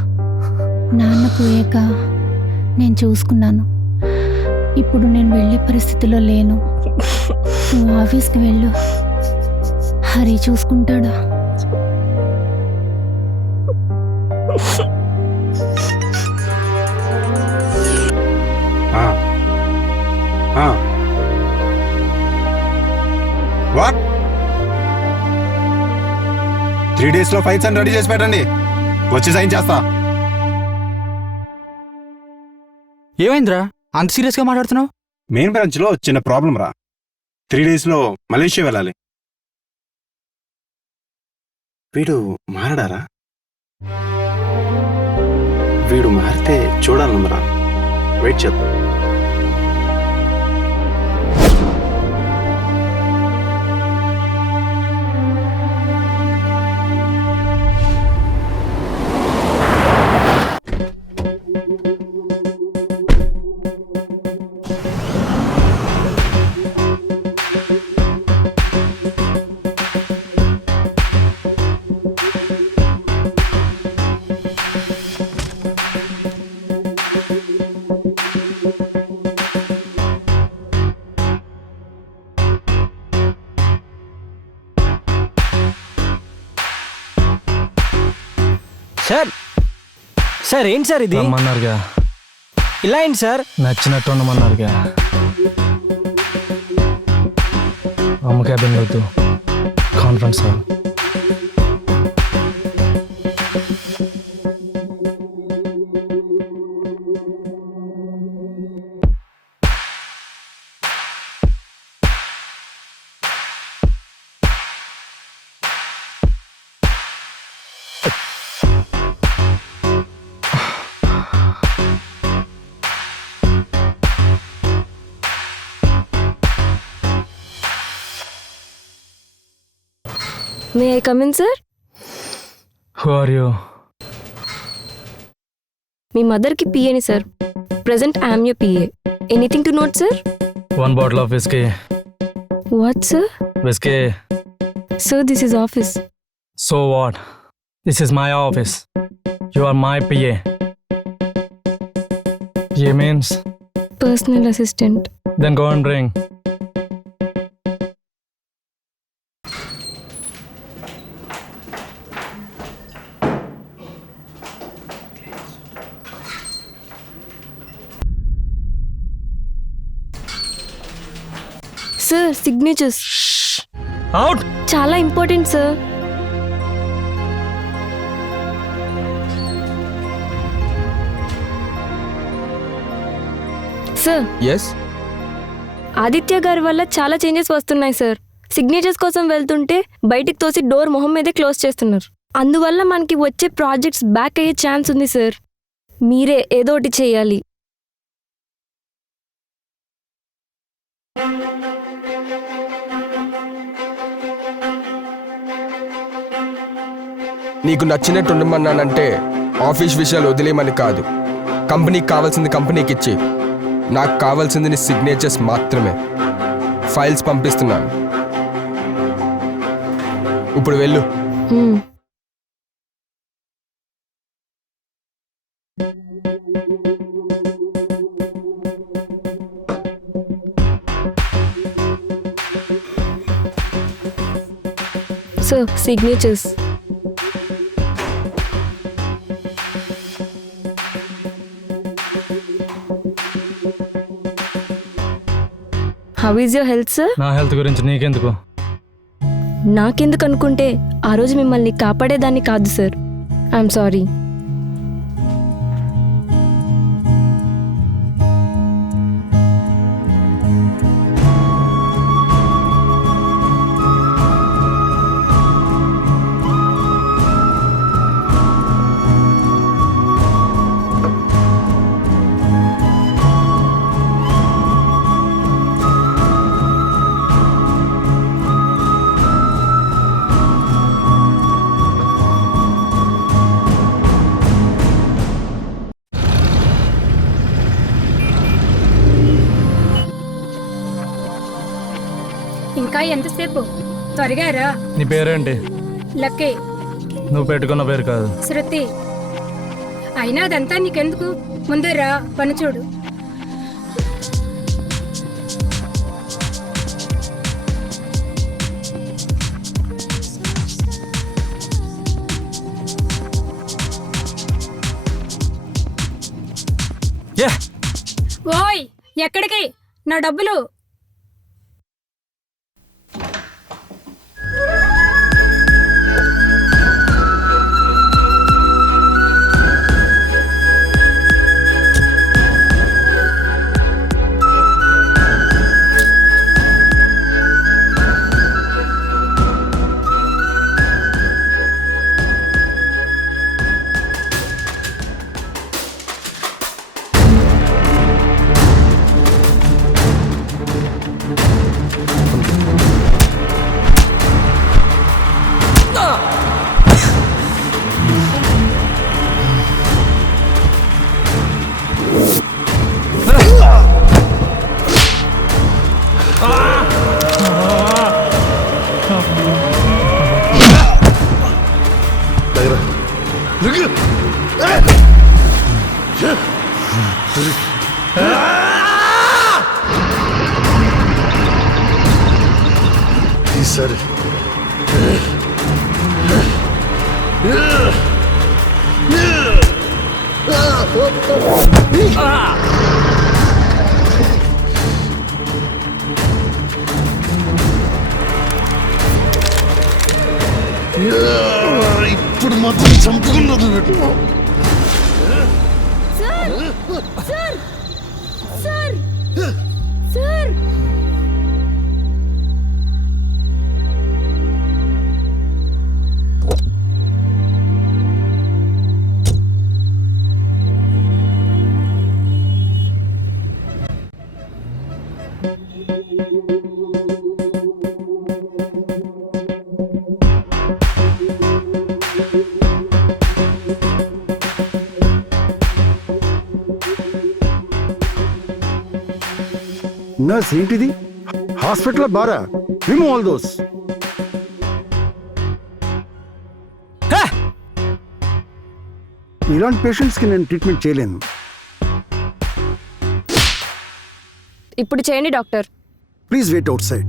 నాన్న పోయాక నేను చూసుకున్నాను. ఇప్పుడు నేను వెళ్ళే పరిస్థితిలో లేను. నువ్వు ఆఫీస్కి వెళ్ళు, హరి చూసుకుంటాడా? వాట్? 3 days లో ఫైల్స్ అని రెడీ చేసి పెట్టండి, వచ్చి సైన్ చేస్తా. ఏమైందిరా అంత సీరియస్గా మాట్లాడుతున్నావు? మెయిన్ బ్రాంచ్ లో చిన్న ప్రాబ్లం రా. 3 days లో మలేషియా వెళ్ళాలి. వీడు మారడారా? వీడు మారితే చూడాలన్నరా. వెయిట్ చేద్దాం. సార్ సార్ ఏంటి సార్ ఇది రమ్మన్నారుగా. ఇలా ఏంటి సార్? నచ్చినట్టు ఉండమన్నారుగా. అమ్మ క్యాబిన్ వద్దు, conference hall. May I come in sir? Who are you? మీ మదర్కి పిఏని sir. Present I'm your PA. Anything to note sir? 1 bottle of whiskey. What sir? Whiskey. Sir this is office. So what? This is my office. You are my PA. PA means? Personal assistant. Then go and drink. Sir signatures. Out! చాలా important sir. Sir yes Aditya గారి వల్ల చాలా చేంజెస్ వస్తున్నాయి సార్. సిగ్నేచర్స్ కోసం వెళ్తుంటే బయటికి తోసి డోర్ మొహం మీదే క్లోజ్ చేస్తున్నారు. అందువల్ల మనకి వచ్చే ప్రాజెక్ట్స్ బ్యాక్ అయ్యే ఛాన్స్ ఉంది సార్. మీరే ఏదో ఒకటి చేయాలి. నీకు నచ్చినట్టు ఉండమన్నానంటే ఆఫీస్ విషయాలు వదిలేయమని కాదు. కంపెనీకి కావాల్సింది కంపెనీకి ఇచ్చి, నాకు కావాల్సింది నీ సిగ్నేచర్స్ మాత్రమే. ఫైల్స్ పంపిస్తున్నాను, ఇప్పుడు వెళ్ళు. Sir signatures. How is your health sir? నా హెల్త్ గురించి నీకెందుకు? నాకెందుకు అనుకుంటే ఆ రోజు మిమ్మల్ని కాపాడేదాన్ని కాదు సార్. I'm sorry. ఇంకా ఎంతసేపు? త్వరగా రా. నీ పేరేంటి? లక్కీ. నువ్వు పెట్టుకున్న పేరు కాదు. శృతి. అయినా అదంతా నీకెందుకు? ముందు రా, పని చూడు. ఓయ్ ఎక్కడికి? నా డబ్బులు. ఇప్పుడు మాత్రం చంపుకున్నది నర్స్ ఏంటిది హాస్పిటల్ బారా రిమూవ్ ఆల్ దోస్ ఇలాంటి పేషెంట్స్కి నేను ట్రీట్మెంట్ చేయలేను. ఇప్పుడు చేయండి doctor. Please wait outside.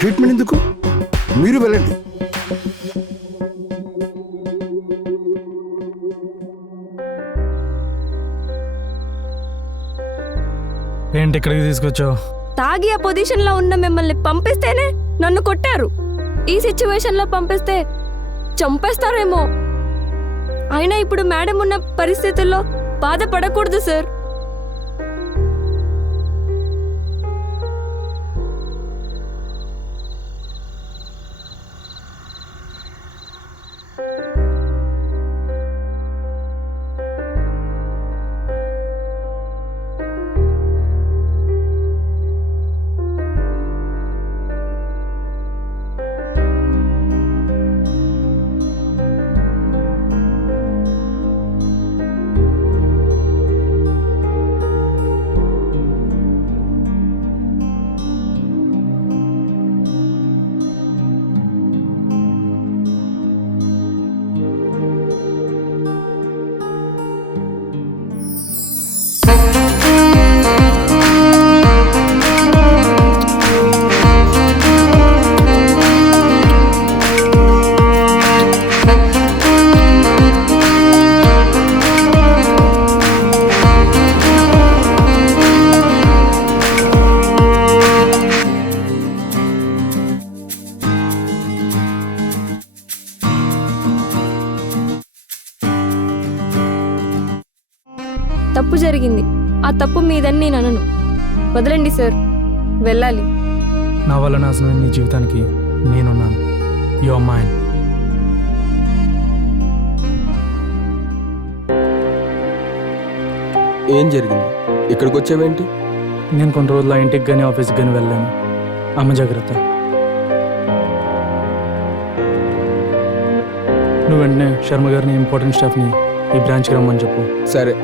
Treatment ఎందుకు? మీరు వెళ్ళండి. ఏంటి ఇక్కడికి తీసుకొచ్చావు? తాగి ఆ పొజిషన్ లో ఉన్న మిమ్మల్ని పంపిస్తేనే నన్ను కొట్టారు. ఈ సిచ్యువేషన్ లో పంపిస్తే చంపేస్తారేమో. అయినా ఇప్పుడు మేడం ఉన్న పరిస్థితుల్లో బాధపడకూడదు సార్. తప్పు జరిగింది. ఆ తప్పు మీదని నేను అనను. వదలండి సార్, వెళ్ళాలి. నా వల్ల నాశనమైన నీ జీవితానికి నేనున్నాను. You are mine. ఏం జరిగింది? ఇక్కడికి వచ్చావేంటి? నేను కొన్ని రోజులు ఆ ఇంటికి కానీ ఆఫీస్కి కానీ వెళ్ళాను. అమ్మ జాగ్రత్త. నువ్వు వెంటనే శర్మ గారిని ఇంపార్టెంట్ స్టాఫ్ని ఈ బ్రాంచ్కి రమ్మని చెప్పు. సరే.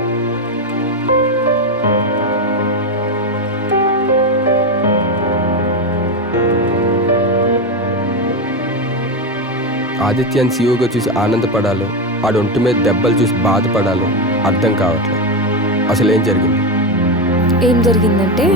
ఆదిత్యాన్ని సీఓగా చూసి ఆనందపడాలో, ఆడ ఒంటి మీద దెబ్బలు చూసి బాధపడాలో అర్థం కావట్లేదు. అసలు ఏం జరిగింది? ఏం జరిగిందంటే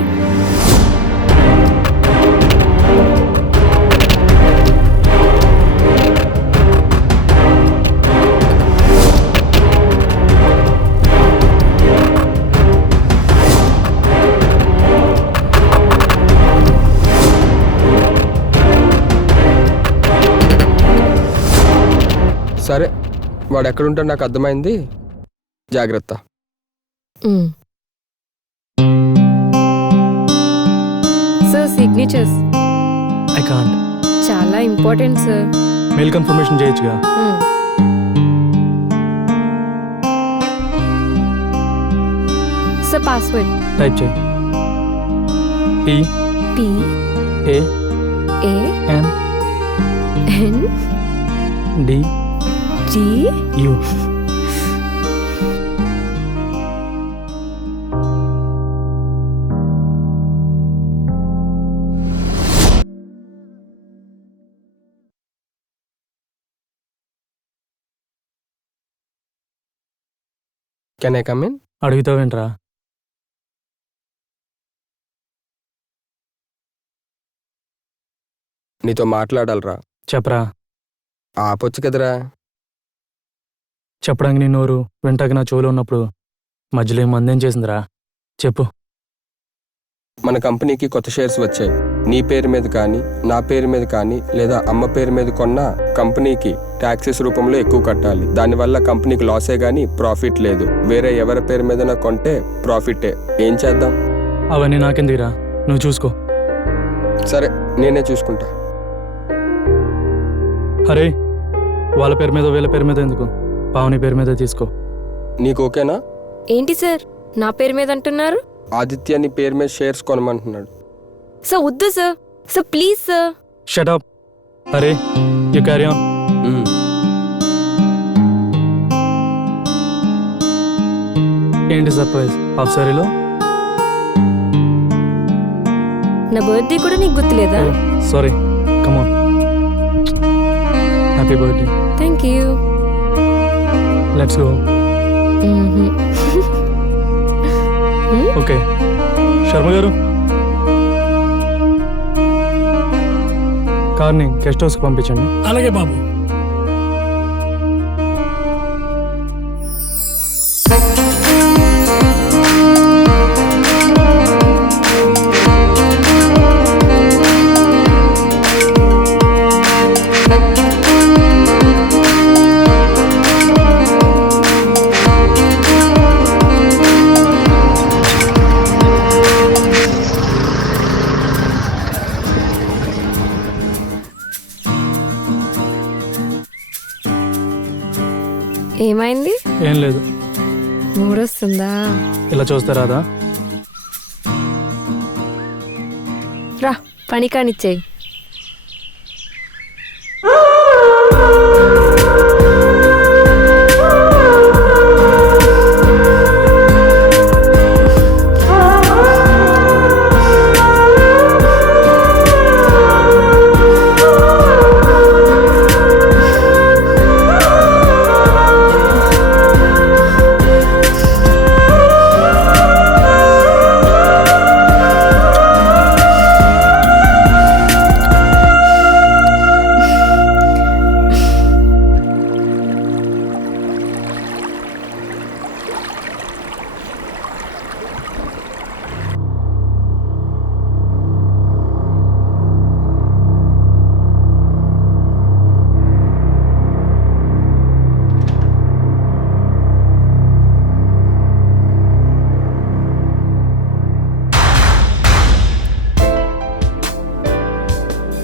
సరే, వాడు ఎక్కడుంటాడు నాకు అర్థమైంది. జాగ్రత్త. Sir signatures I can't. చాలా ఇంపార్టెంట్ సార్. మెయిల్ కన్ఫర్మేషన్ చేయొచ్చుగా. సార్ పాస్వర్డ్ టైప్ చేయి. T T A A N N D G U. Can I come in? అడుగుతావేంట్రా? నీతో మాట్లాడాలరా. చెప్పరా. ఆపొచ్చు కదరా. చెప్పడానికి నీ నోరు, వెంటాకి నా చెవులు ఉన్నప్పుడు మధ్యలో ఏం మందేం చేసిందిరా? చెప్పు. మన కంపెనీకి కొత్త షేర్స్ వచ్చాయి. నీ పేరు మీద కానీ, నా పేరు మీద కానీ, లేదా అమ్మ పేరు మీద కొన్నా కంపెనీకి ట్యాక్సెస్ రూపంలో ఎక్కువ కట్టాలి. దానివల్ల కంపెనీకి లాసే కానీ ప్రాఫిట్ లేదు. వేరే ఎవరి పేరు మీద కొంటే ప్రాఫిటే. ఏం చేద్దాం? అవన్నీ నాకెందుకురా, నువ్వు చూసుకో. సరే, నేనే చూసుకుంటా. అరే, వాళ్ళ పేరు మీద వీళ్ళ పేరు మీద ఎందుకు? పావని పేరు మీద తీసుకో. నీకు ఓకేనా? ఏంటి సార్ నా పేరు మీద అంటున్నారు? ఆదిత్య నీ పేరు మీద షేర్స్ కొనమంటున్నాడు. సార్ వద్దు sir. Sir please sir. Shut up. అరే, యు క్యారీ ఆన్. ఏంటి సర్ప్రైజ్ హాఫ్ సారీలో? నా బర్త్డే కూడా నీకు గుర్తులేదా? Sorry, come on. Happy birthday. Thank you. Let's go. Okay, Sharma గారు కార్ని గెస్ట్ హౌస్కి పంపించండి. అలాగే బాబు. ఏమైంది? ఏం లేదు. మూడొస్తుందా? ఇలా చూస్తే రాదా? రా పని కానిచ్చేయి.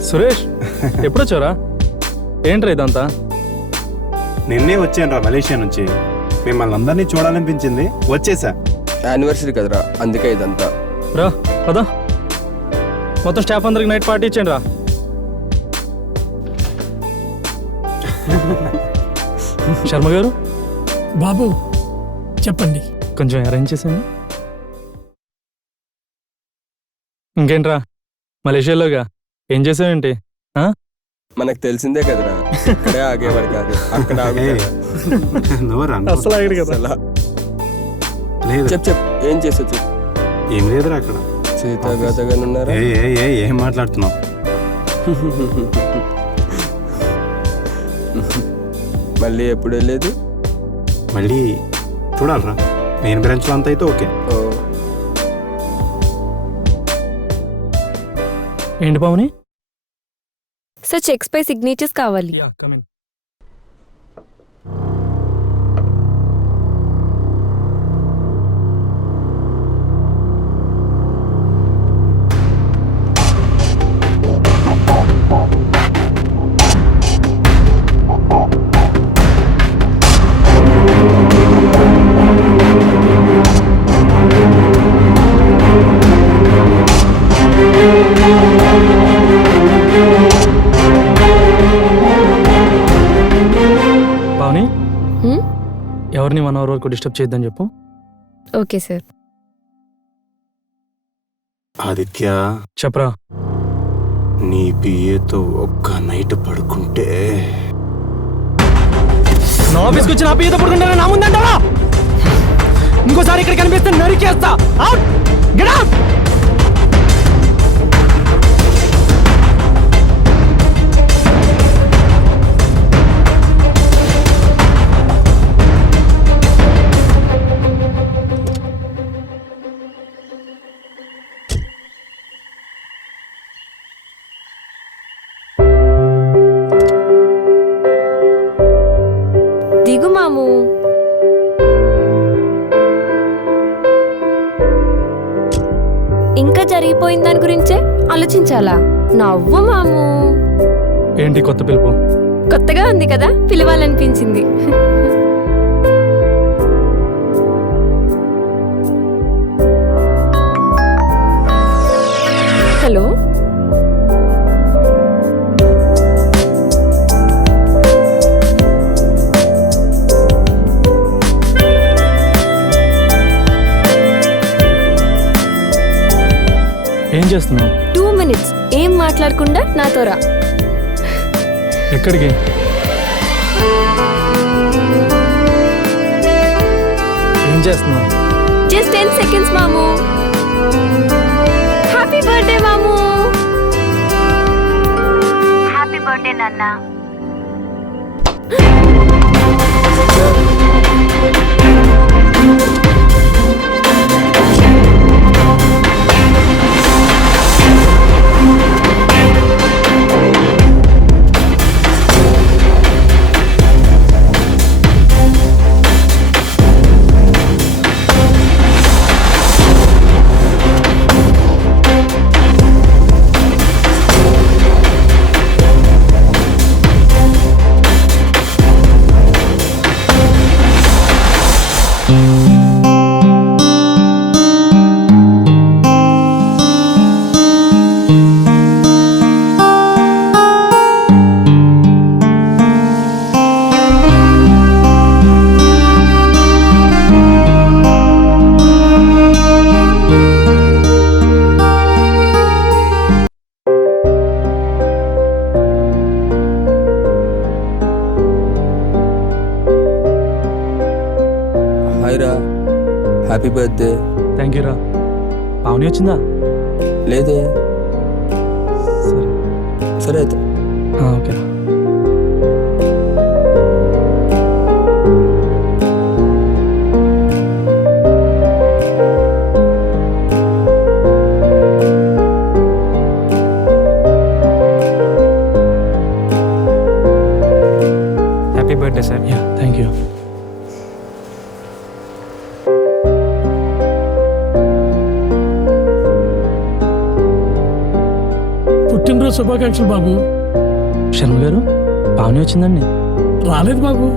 సురేష్, ఎప్పుడొచ్చారా? ఏంట్రా ఇదంతా? నిన్నే వచ్చాను రా మలేషియా నుంచి. మిమ్మల్ని అందరినీ చూడాలనిపించింది, వచ్చేసా. యానివర్సరీ కదరా, అందుకే ఇదంతా. రా పదా, మొత్తం స్టాఫ్ అందరికి నైట్ పార్టీ ఇచ్చాను రా. శర్మ గారు. బాబు చెప్పండి. కొంచెం అరేంజ్ చేసాను. ఇంకేంట్రా మలేషియాలోగా ఏం చేసావేంటి? మనకు తెలిసిందే కదరా, ఇక్కడే ఆగేవాడు కాదు, అక్కడ అసలు ఆగడు కదా. చెప్పు ఏం చేసావు చెప్పు. ఏం లేదురా అక్కడ. సీతాగాతగా ఉన్నారా? ఏం మాట్లాడుతున్నావు? మళ్ళీ ఎప్పుడు వెళ్ళేది? మళ్ళీ చూడాలరా. మెయిన్ బ్రాంచ్లో అంత అయితే ఓకే. ఏంటి పావని? సార్ చెక్స్ పై సిగ్నేచర్స్ కావాలి. ఎవరిని 1 అవర్ వరకు డిస్టర్బ్ చేయొద్దని చెప్పు. Okay sir. ఆదిత్య చెప్పరా. నీ పిఏతో ఒక్క నైట్ పడుకుంటే నా ఆఫీస్కి వచ్చి నా పిఏతో పడుకుంటారా? నా ముందంటావా? ఇంకోసారి ఇక్కడ కనిపిస్తే నరికేస్తా. Out, get out. దిగు మాము. ఇంకా జరిగిపోయిన దాని గురించే ఆలోచించాలా? నవ్వు మాము. ఏంటి కొత్త పిలుపు? కొత్తగా ఉంది కదా, పిలవాలనిపించింది. హలో, ఏం చేస్తున్నావు? 2 minutes ఏం మాట్లాడకుండా నాతో రా. ఎక్కడికి? ఏం చేస్తున్నావు? జస్ట్ 10 seconds మాము. హ్యాపీ బర్త్డే మాము. హ్యాపీ బర్త్డే నాన్న. హాయ్ రా, హ్యాపీ బర్త్డే. థ్యాంక్ యూ రా. పావని వచ్చిందా? లేదే. సరే సరే అయితే. Okay. Happy birthday sir. Yeah, thank you. పుట్టినరోజు శుభాకాంక్షలు బాబు. శర్మ గారు, పావని వచ్చిందండి. రాలేదు బాబు.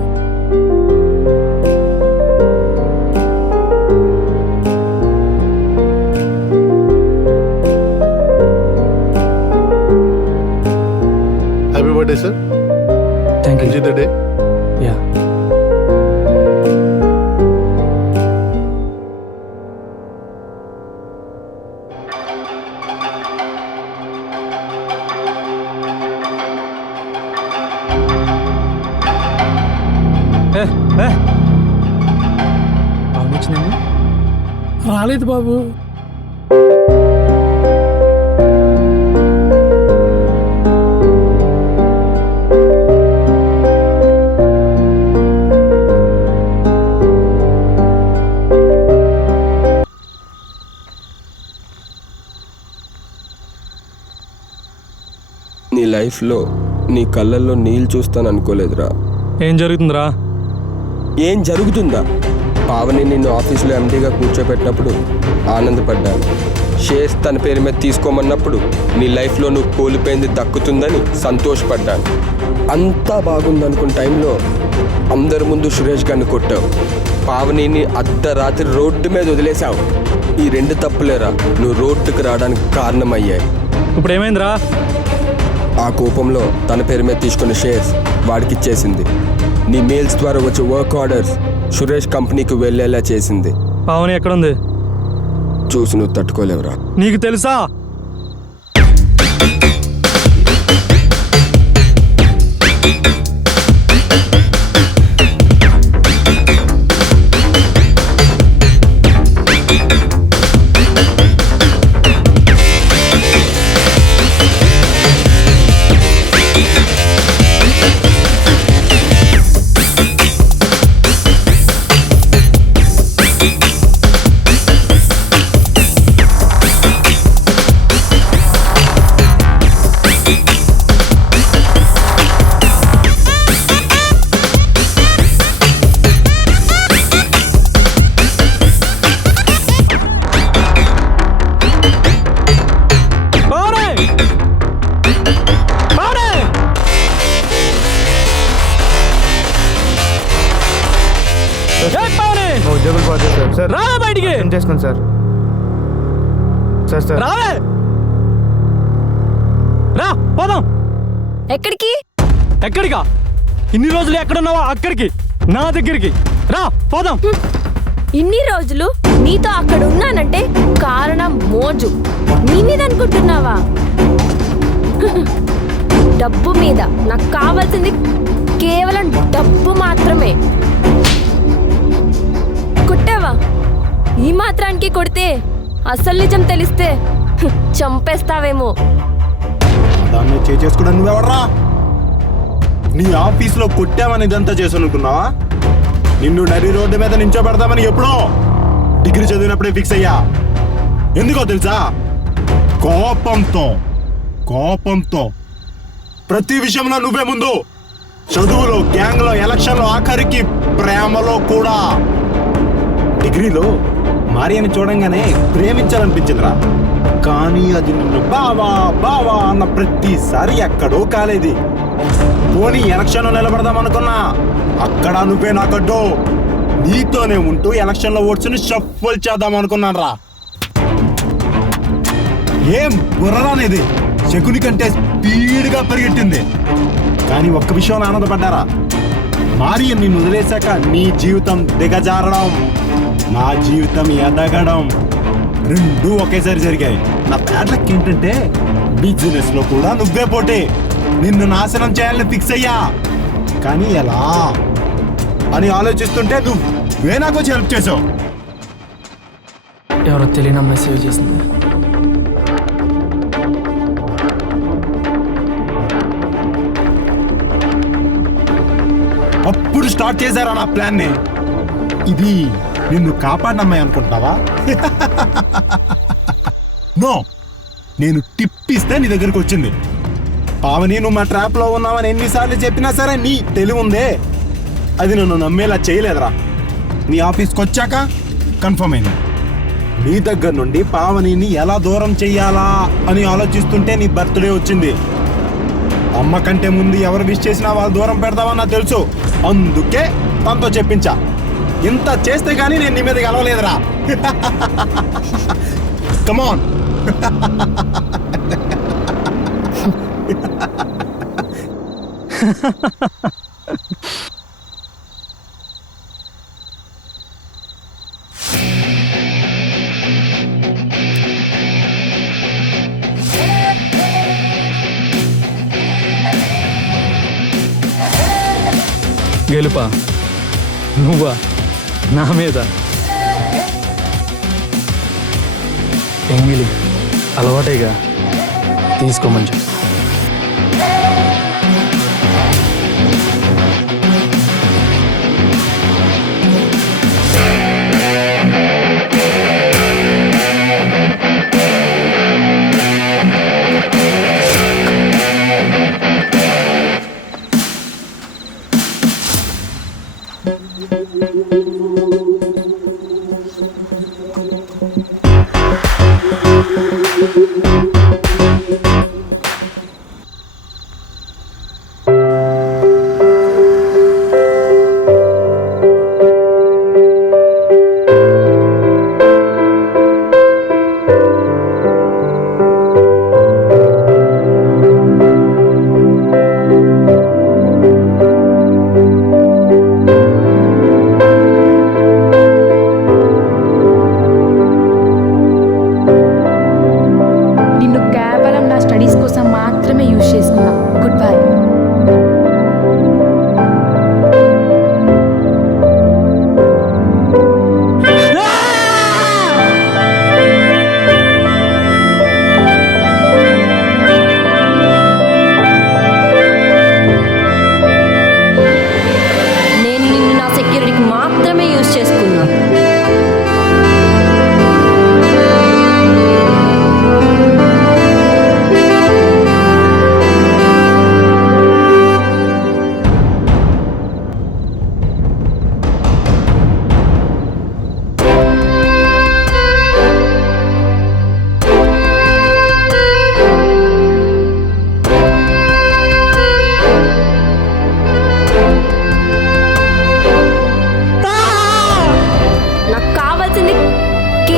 Happy birthday sir. Thank you. Enjoy the day. Yeah. Pavani వచ్చిందండి. రాలేదు బాబు. నీ లైఫ్లో నీ కళ్ళల్లో నీళ్ళు చూస్తాను అనుకోలేదురా. ఏం జరుగుతుందిరా? ఏం జరుగుతుందా? పావని నిన్ను ఆఫీస్లో ఎండీగా కూర్చోబెట్టినప్పుడు ఆనందపడ్డాను. షేర్స్ తన పేరు మీద తీసుకోమన్నప్పుడు నీ లైఫ్లో నువ్వు కోల్పోయింది దక్కుతుందని సంతోషపడ్డాను. అంతా బాగుందనుకున్న టైంలో అందరి ముందు సురేష్ గారిని కొట్టావు. పావనిని అర్ధరాత్రి రోడ్డు మీద వదిలేశావు. ఈ 2 తప్పులేరా నువ్వు రోడ్డుకు రావడానికి కారణమయ్యాయి. ఇప్పుడు ఏమైందిరా? ఆ కోపంలో తన పేరు మీద తీసుకున్న షేర్స్ వాడికి ఇచ్చేసింది. నీ మెయిల్స్ ద్వారా వచ్చే వర్క్ ఆర్డర్స్ సురేష్ కంపెనీకి వెళ్ళేలా చేసింది. పావని ఎక్కడుంది? చూసి నువ్వు తట్టుకోలేవురా. నీకు తెలుసా? సార్ సార్ రావే బయటికి. ఏం చేసుకోండి సార్. సార్ సార్ రావే. రా పోదాం. ఎక్కడికి? ఎక్కడికా? ఇన్ని రోజులు ఎక్కడున్నావా అక్కడికి, నా దగ్గరికి రా పోదాం. ఇన్ని రోజులు నీతో అక్కడ ఉన్నానంటే కారణం మోజు. నీ మీద అనుకుంటున్నావా? డబ్బు మీద. నాకు కావాల్సింది కేవలం డబ్బు మాత్రమే. కొట్టావా? ఈ మాత్రానికి కొడితే అసలు నిజం తెలిస్తే చంపేస్తావేమో. దాన్ని చేసుకోవడం నువ్వెవడరా? నీ ఆఫీస్లో కొట్టామని ఇదంతా చేసుకున్నావా? నిన్ను నడి రోడ్డు మీద నించోబెడతామని ఎప్పుడో డిగ్రీ చదివినప్పుడే ఫిక్స్ అయ్యా. ఎందుకో తెలుసా? కోపంతో ప్రతి విషయంలో నువ్వే ముందు. చదువులో, గ్యాంగ్లో, ఎలక్షన్లో, ఆఖరికి ప్రేమలో కూడా. డిగ్రీలో మారియని చూడంగానే ప్రేమించాలనిపించిందిరా, కానీ అది నిన్ను బావా అన్న ప్రతిసారి ఎక్కడో కాలేది. పోనీ ఎలక్షన్లో నిలబడదామనుకున్నా, అక్కడ నువ్వే నాకడ్డు. నీతోనే ఉంటూ ఎలక్షన్లో ఓట్స్ని షఫల్ చేద్దామనుకున్నాను రా. ఏం బుర్రరానేది శకుని కంటే స్పీడ్గా పరిగెట్టింది. కానీ ఒక్క విషయంలో ఆనందపడ్డారా? మారియన్ నిన్ను వదిలేశాక నీ జీవితం దిగజారడం, నా జీవితం ఎదగడం రెండూ ఒకేసారి జరిగాయి. నా బ్యాడ్ లక్ ఏంటంటే బిజినెస్ లో కూడా నువ్వే పోటీ. నిన్ను నాశనం చేయాలని ఫిక్స్ అయ్యా, కానీ ఎలా అని ఆలోచిస్తుంటే నువ్వే నాకు వచ్చి హెల్ప్ చేసావు. ఎవరో తెలియని అమ్మాయి సేవ్ చేసింది. అప్పుడు స్టార్ట్ చేశారా నా ప్లాన్ ని? ఇది నిన్ను కాపాడినమ్మాయి అనుకుంటున్నావా? నో, నేను టిప్ ఇస్తే నీ దగ్గరకు వచ్చింది. పావని, నువ్వు మా ట్రాప్ లో ఉన్నావని ఎన్నిసార్లు చెప్పినా సరే నీ తెలివి ఉందే, అది నన్ను నమ్మేలా చేయలేదురా. నీ ఆఫీస్కి వచ్చాక కన్ఫర్మ్ అయింది. నీ దగ్గర నుండి పావనిని ఎలా దూరం చెయ్యాలా అని ఆలోచిస్తుంటే నీ బర్త్డే వచ్చింది. అమ్మ కంటే ముందు ఎవరు విష్ చేసినా వాళ్ళు దూరం పెడతావని నాకు తెలుసు. అందుకే తనతో చెప్పించా. ఇంత చేస్తే గానీ నేను నీ మీద గెలవలేదురా. కమాన్. గెలుపా నువ్వా నా మీద? ఎంగిలి అలవాటేగా, తీసుకోమని చెప్పు.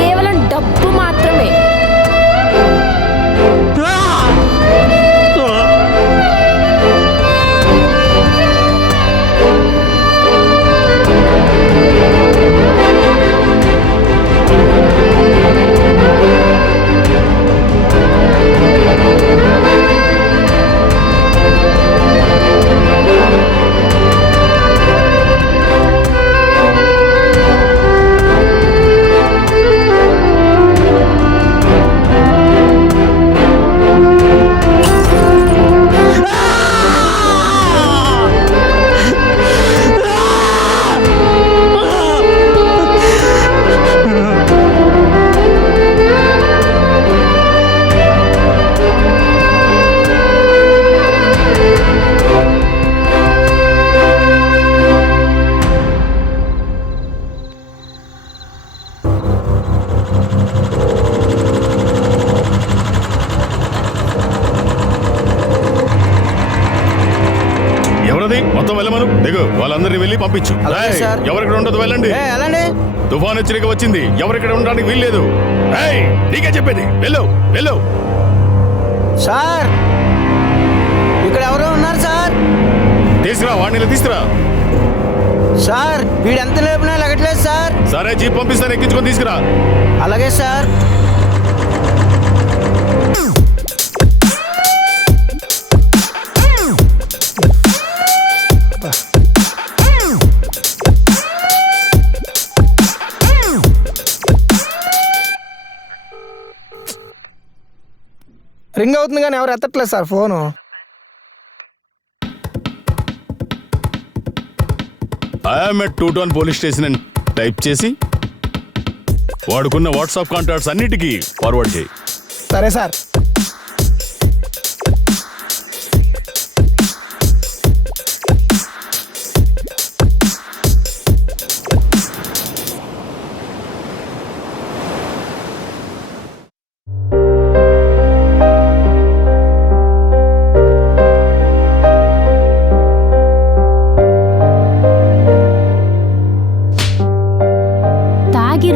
కేవలం డబ్బు మాత్రమే. మొత్తం వెళ్ళమను దిగు వాళ్ళందరినీ వెళ్ళి పంపించు. ఎవరిక్కడ ఉండదు వెళ్ళండి. తుఫాన్ హెచ్చరిక వచ్చింది, ఎవరిక్కడ ఉండడానికి వీల్లేదు. నీకే చెప్పేది, వెళ్ళు వెళ్ళు. సార్ ఇక్కడ ఎవరో ఉన్నారు సార్. తీసుకురా వాడిని, తీసుకురా. సార్ వీడు ఎంత లేపినా లగట్లేదు సార్. సరే జీప్ పంపిస్తాను, ఎక్కించుకొని తీసుకురా. అలాగే సార్. రింగ్ అవుతుంది కానీ ఎవరు ఎత్తట్లేదు sir phone. I'm at 2 town police station అని టైప్ చేసి వాడుకున్న వాట్సాప్ కాంటాక్ట్స్ అన్నిటికీ ఫార్వర్డ్ చేయి. సరే సార్.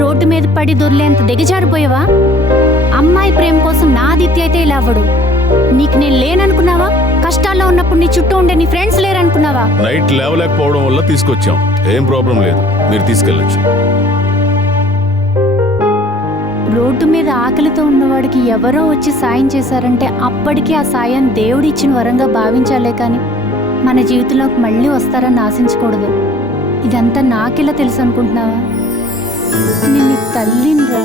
రోడ్డు మీద పడి దొర్లేంత దిగజారిపోయావా? అమ్మాయి ప్రేమ కోసం నా ఆదిత్య అయితే ఇలా అవ్వడు. నీకు నేను లేననుకున్నావా? కష్టాల్లో ఉన్నప్పుడు నీ చుట్టూ ఉండే నీ ఫ్రెండ్స్ లేరనుకున్నావా? నైట్ లేవలేకపోవడం వల్ల తీసుకొచ్చాం, ఏం ప్రాబ్లం లేదు, మీరు తీసుకెళ్ళచ్చు. రోడ్డు మీద ఆకలితో ఉన్నవాడికి ఎవరో వచ్చి సాయం చేశారంటే అప్పటికీ ఆ సాయం దేవుడు ఇచ్చిన వరంగా భావించాలే కానీ మన జీవితంలోకి మళ్ళీ వస్తారని ఆశించకూడదు. ఇదంతా నాకెలా తెలుసు అనుకుంటున్నావా? నేను తల్లినిరా.